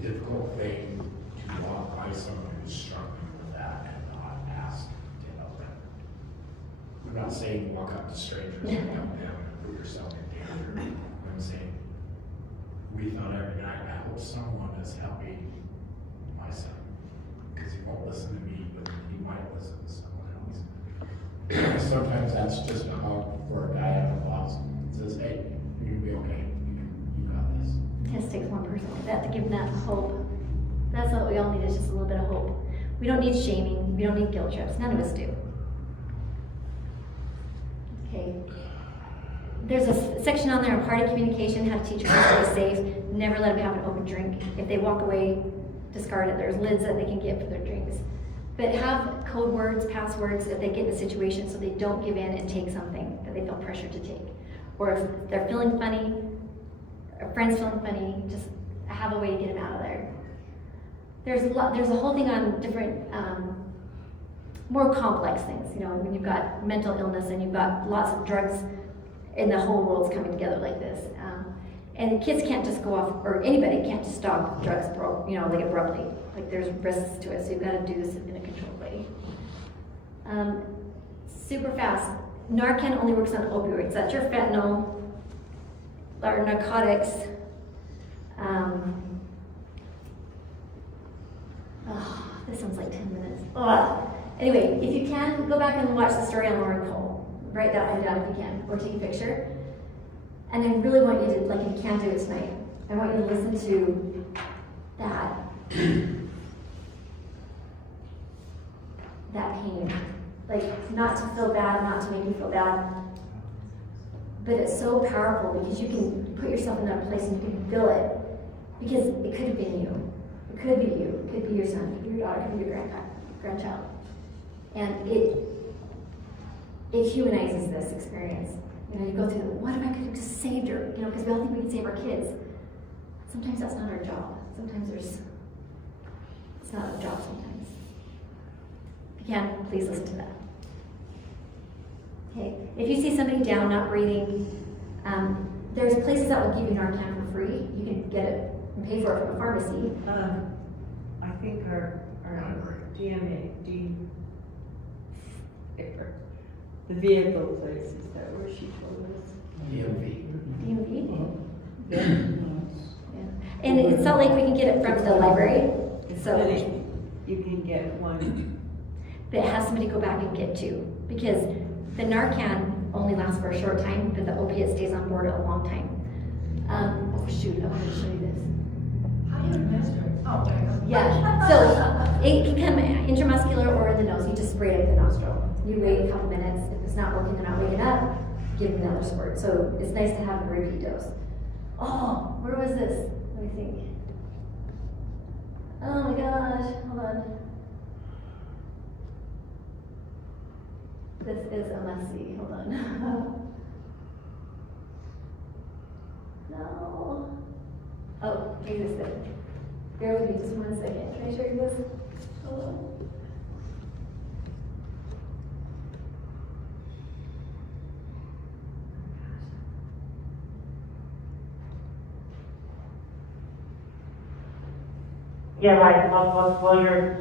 difficult thing to walk by someone who's struggling with that and not ask to help them. I'm not saying walk up to strangers and help them and put yourself in danger. I'm saying we thought every night, I hope someone is helping my son, because he won't listen to me, but he might listen to someone else. Sometimes that's just a hug for a guy at the boss that says, hey, you're gonna be okay. You got this. It just takes one person like that to give them that hope. That's what we all need, is just a little bit of hope. We don't need shaming. We don't need guilt trips. None of us do. Okay. There's a section on there on party communication, how to teach people to stay safe. Never let them have an open drink. If they walk away, discard it. There's lids that they can get for their drinks. But have code words, passwords, if they get in a situation so they don't give in and take something that they feel pressured to take. Or if they're feeling funny, a friend's feeling funny, just have a way to get them out of there. There's a whole thing on different, more complex things, you know, when you've got mental illness and you've got lots of drugs and the whole world's coming together like this. And kids can't just go off, or anybody can't just stop drugs, you know, like abruptly. Like there's risks to it, so you've got to do this in a controlled way. Super fast. Narcan only works on opioids. That's your fentanyl, or narcotics. This one's like 10 minutes. Anyway, if you can, go back and watch the story on Lauren Cole. Write that one down if you can, or take a picture. And I really want you to, like, if you can't do it tonight, I want you to listen to that. that pain. Like, not to feel bad, not to make you feel bad. But it's so powerful because you can put yourself in that place and you can feel it. Because it could have been you. It could be you. It could be your son. It could be your daughter. It could be your grandchild. And it humanizes this experience. You know, you go through, what if I could have just saved her? You know, because we all think we can save our kids. Sometimes that's not our job. Sometimes it's not our job sometimes. If you can, please listen to that. Okay, if you see somebody down, not breathing, there's places that will give you Narcan for free. You can get it and pay for it from a pharmacy. I think our the vehicle place, is that where she told us? DMV. DMV? Yeah. Yeah. And in Salt Lake, we can get it from the library. So You can get one. but it has somebody go back and get two. Because the Narcan only lasts for a short time, but the opiate stays on board a long time. Oh shoot, I want to show you this. How do you administer it? Oh, there you go. Yeah, so it can come intramuscular or in the nose. You just spray it in the nostril. You wait a couple minutes. If it's not working, they're not waking up, give them another squirt. So it's nice to have a repeat dose. Oh, where was this? Let me think. Oh my gosh, hold on. This is a must-see. Hold on. No. Oh, here's this thing. Bear with me just 1 second. Can I show you this? Hold on. Yeah, right. Well, you're.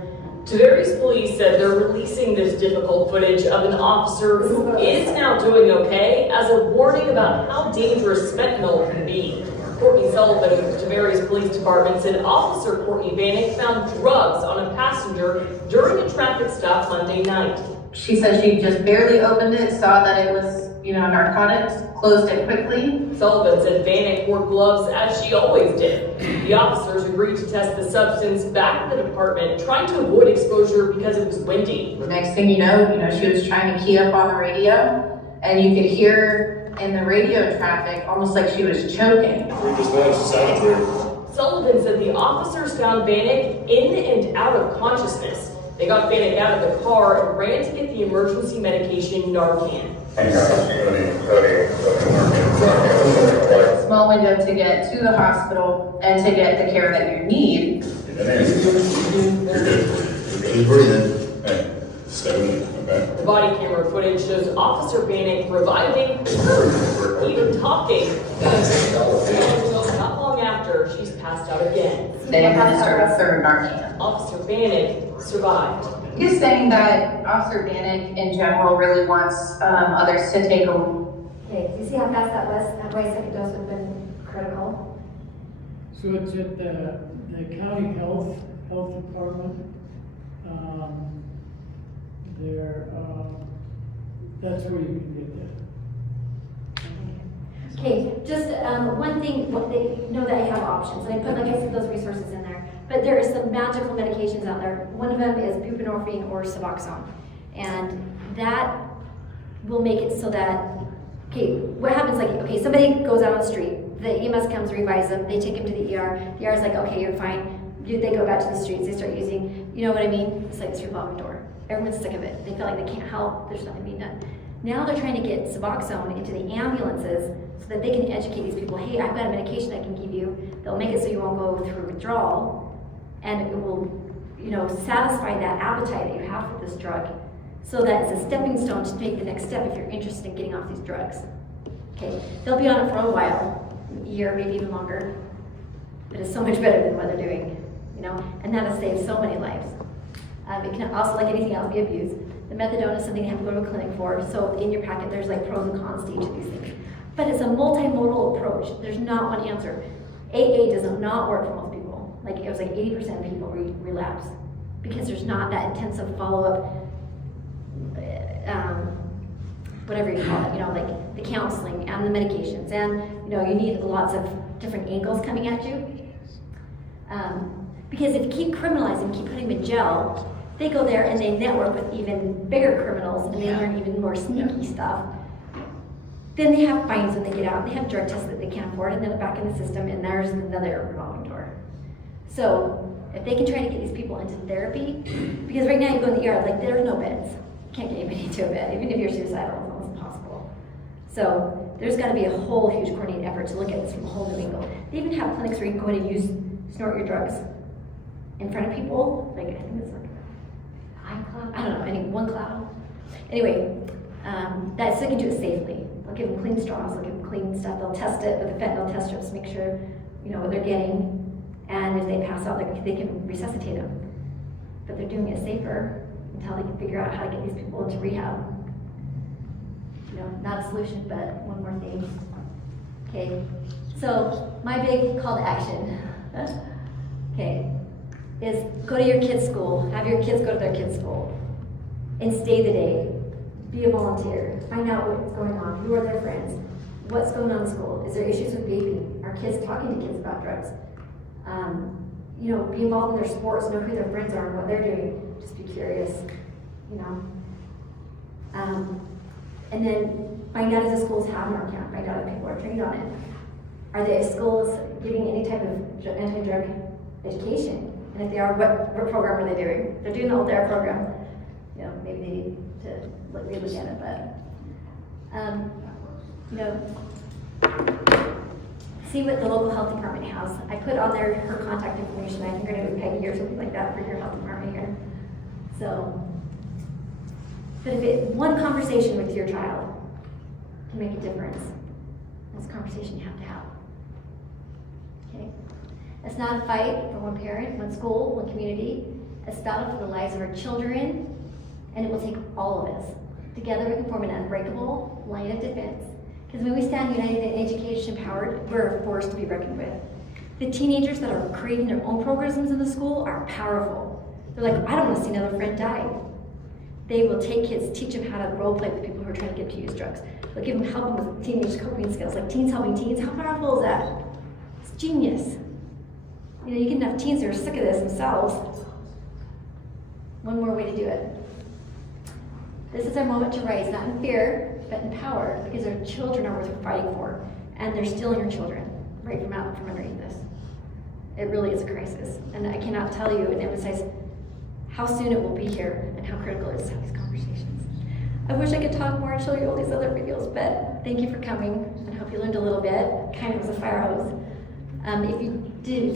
Tavares police said they're releasing this difficult footage of an officer who is now doing okay as a warning about how dangerous fentanyl can be. Courtney Sullivan of the Tavares Police Department said Officer Courtney Vanek found drugs on a passenger during a traffic stop Monday night. She said she just barely opened it, saw that it was, narcotics, closed it quickly. Sullivan said Vanek wore gloves as she always did. The officers agreed to test the substance back at the department, trying to avoid exposure because it was windy. The next thing you know, she was trying to key up on the radio, and you could hear in the radio traffic almost like she was choking. We just managed to saturate. Sullivan said the officers found Vanek in and out of consciousness. They got Vanek out of the car and ran to get the emergency medication Narcan. Small window to get to the hospital and to get the care that you need. You're good. Keep breathing. Hey, stay with me, okay? The body camera footage shows Officer Vanek reviving, even talking. Not long after, she's passed out again. They administered a third Narcan. Officer Vanek survived. He's saying that Officer Vanek in general really wants others to take a. Okay, do you see how fast that was? That's why a second dose would have been critical. So it's at the county health department. That's where you can get that. Okay, just one thing, they know that I have options, and I put, like I said, those resources in there. But there are some magical medications out there. One of them is buprenorphine or Suboxone, and that will make it so that, okay, what happens, like, okay, somebody goes out on the street, the EMS comes, revives them, they take him to the ER, the ER is like, okay, you're fine. They go back to the streets, they start using, you know what I mean? It's like this revolving door. Everyone's sick of it. They feel like they can't help, there's nothing being done. Now they're trying to get Suboxone into the ambulances so that they can educate these people, hey, I've got a medication I can give you. They'll make it so you won't go through withdrawal, and it will, satisfy that appetite that you have for this drug, so that it's a stepping stone to take the next step if you're interested in getting off these drugs. Okay, they'll be on it for a while, a year, maybe even longer, but it's so much better than what they're doing, and that'll save so many lives. It can also, like anything else, be abused. The methadone is something you have to go to a clinic for, so in your packet there's like pros and cons to each of these things. But it's a multimodal approach. There's not one answer. AA does not work for most people. Like it was like 80% of people relapse because there's not that intensive follow-up, whatever you call it, like the counseling and the medications, and you need lots of different angles coming at you. Because if you keep criminalizing, keep putting them in jail, They go there and they network with even bigger criminals and they learn even more sneaky stuff. Then they have fines when they get out. They have drug tests that they can't afford, and then they're back in the system, and there's another revolving door. So if they can try to get these people into therapy, because right now you go in the ER, like there's no beds. You can't get anybody to a bed, even if you're suicidal, it's almost impossible. So there's got to be a whole huge coordinated effort to look at this from a whole new angle. They even have clinics where you can go in and snort your drugs in front of people. Like I think it's like iCloud. I don't know, one cloud. Anyway, so they can do it safely. They'll give them clean straws, they'll give them clean stuff, they'll test it with the fentanyl test strips to make sure you know what they're getting, and if they pass out, they can resuscitate them. But they're doing it safer until they can figure out how to get these people into rehab. You know, not a solution, but one more thing. Okay, so my big call to action, okay, is go to your kids' school, have your kids go to their kids' school, and stay the day. Be a volunteer. Find out what's going on. Who are their friends? What's going on in school? Is there issues with vaping? Are kids talking to kids about drugs? You know, be involved in their sports. Know who their friends are and what they're doing. Just be curious. You know. And then find out if the schools have Narcan. Find out if people are trained on it. Are the schools giving any type of anti-drug education? And if they are, what program are they doing? If they're doing the whole DARE program. You know, maybe they need to relook at it, but you know, see what the local health department has. I put on there her contact information. I think her name is Peggy or something like that for your health department here. So, but if one conversation with your child can make a difference, that's a conversation you have to have. Okay, it's not a fight for one parent, one school, one community. It's a battle for the lives of our children. And it will take all of us. Together we can form an unbreakable line of defense. Because when we stand united and education empowered, we're a force to be reckoned with. The teenagers that are creating their own programs in the school are powerful. They're like, I don't want to see another friend die. They will take kids, teach them how to role play with people who are trying to get to use drugs. They'll give them, help them with teenage coping skills, like teens helping teens. How powerful is that? It's genius. You know, you get enough teens that are sick of this themselves. One more way to do it. This is our moment to rise, not in fear, but in power, because our children are worth fighting for, and they're stealing our children right from out from underneath this. It really is a crisis, and I cannot tell you and emphasize how soon it will be here and how critical it is to have these conversations. I wish I could talk more and show you all these other videos, but thank you for coming, and I hope you learned a little bit. Kind of was a fire hose. If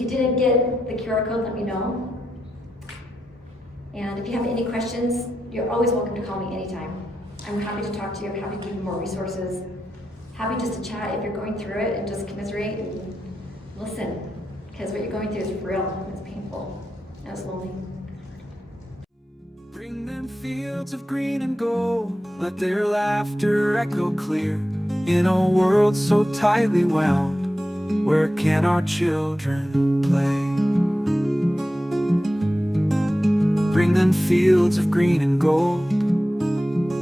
you didn't get the QR code, let me know. And if you have any questions, you're always welcome to call me anytime. I'm happy to talk to you. I'm happy to give you more resources. Happy just to chat if you're going through it and just commiserate and listen. Because what you're going through is real. It's painful. And it's lonely. Bring them fields of green and gold. Let their laughter echo clear. In a world so tightly wound, where can our children play? Bring them fields of green and gold.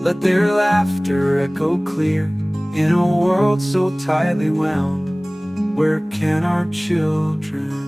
Let their laughter echo clear. In a world so tightly wound, where can our children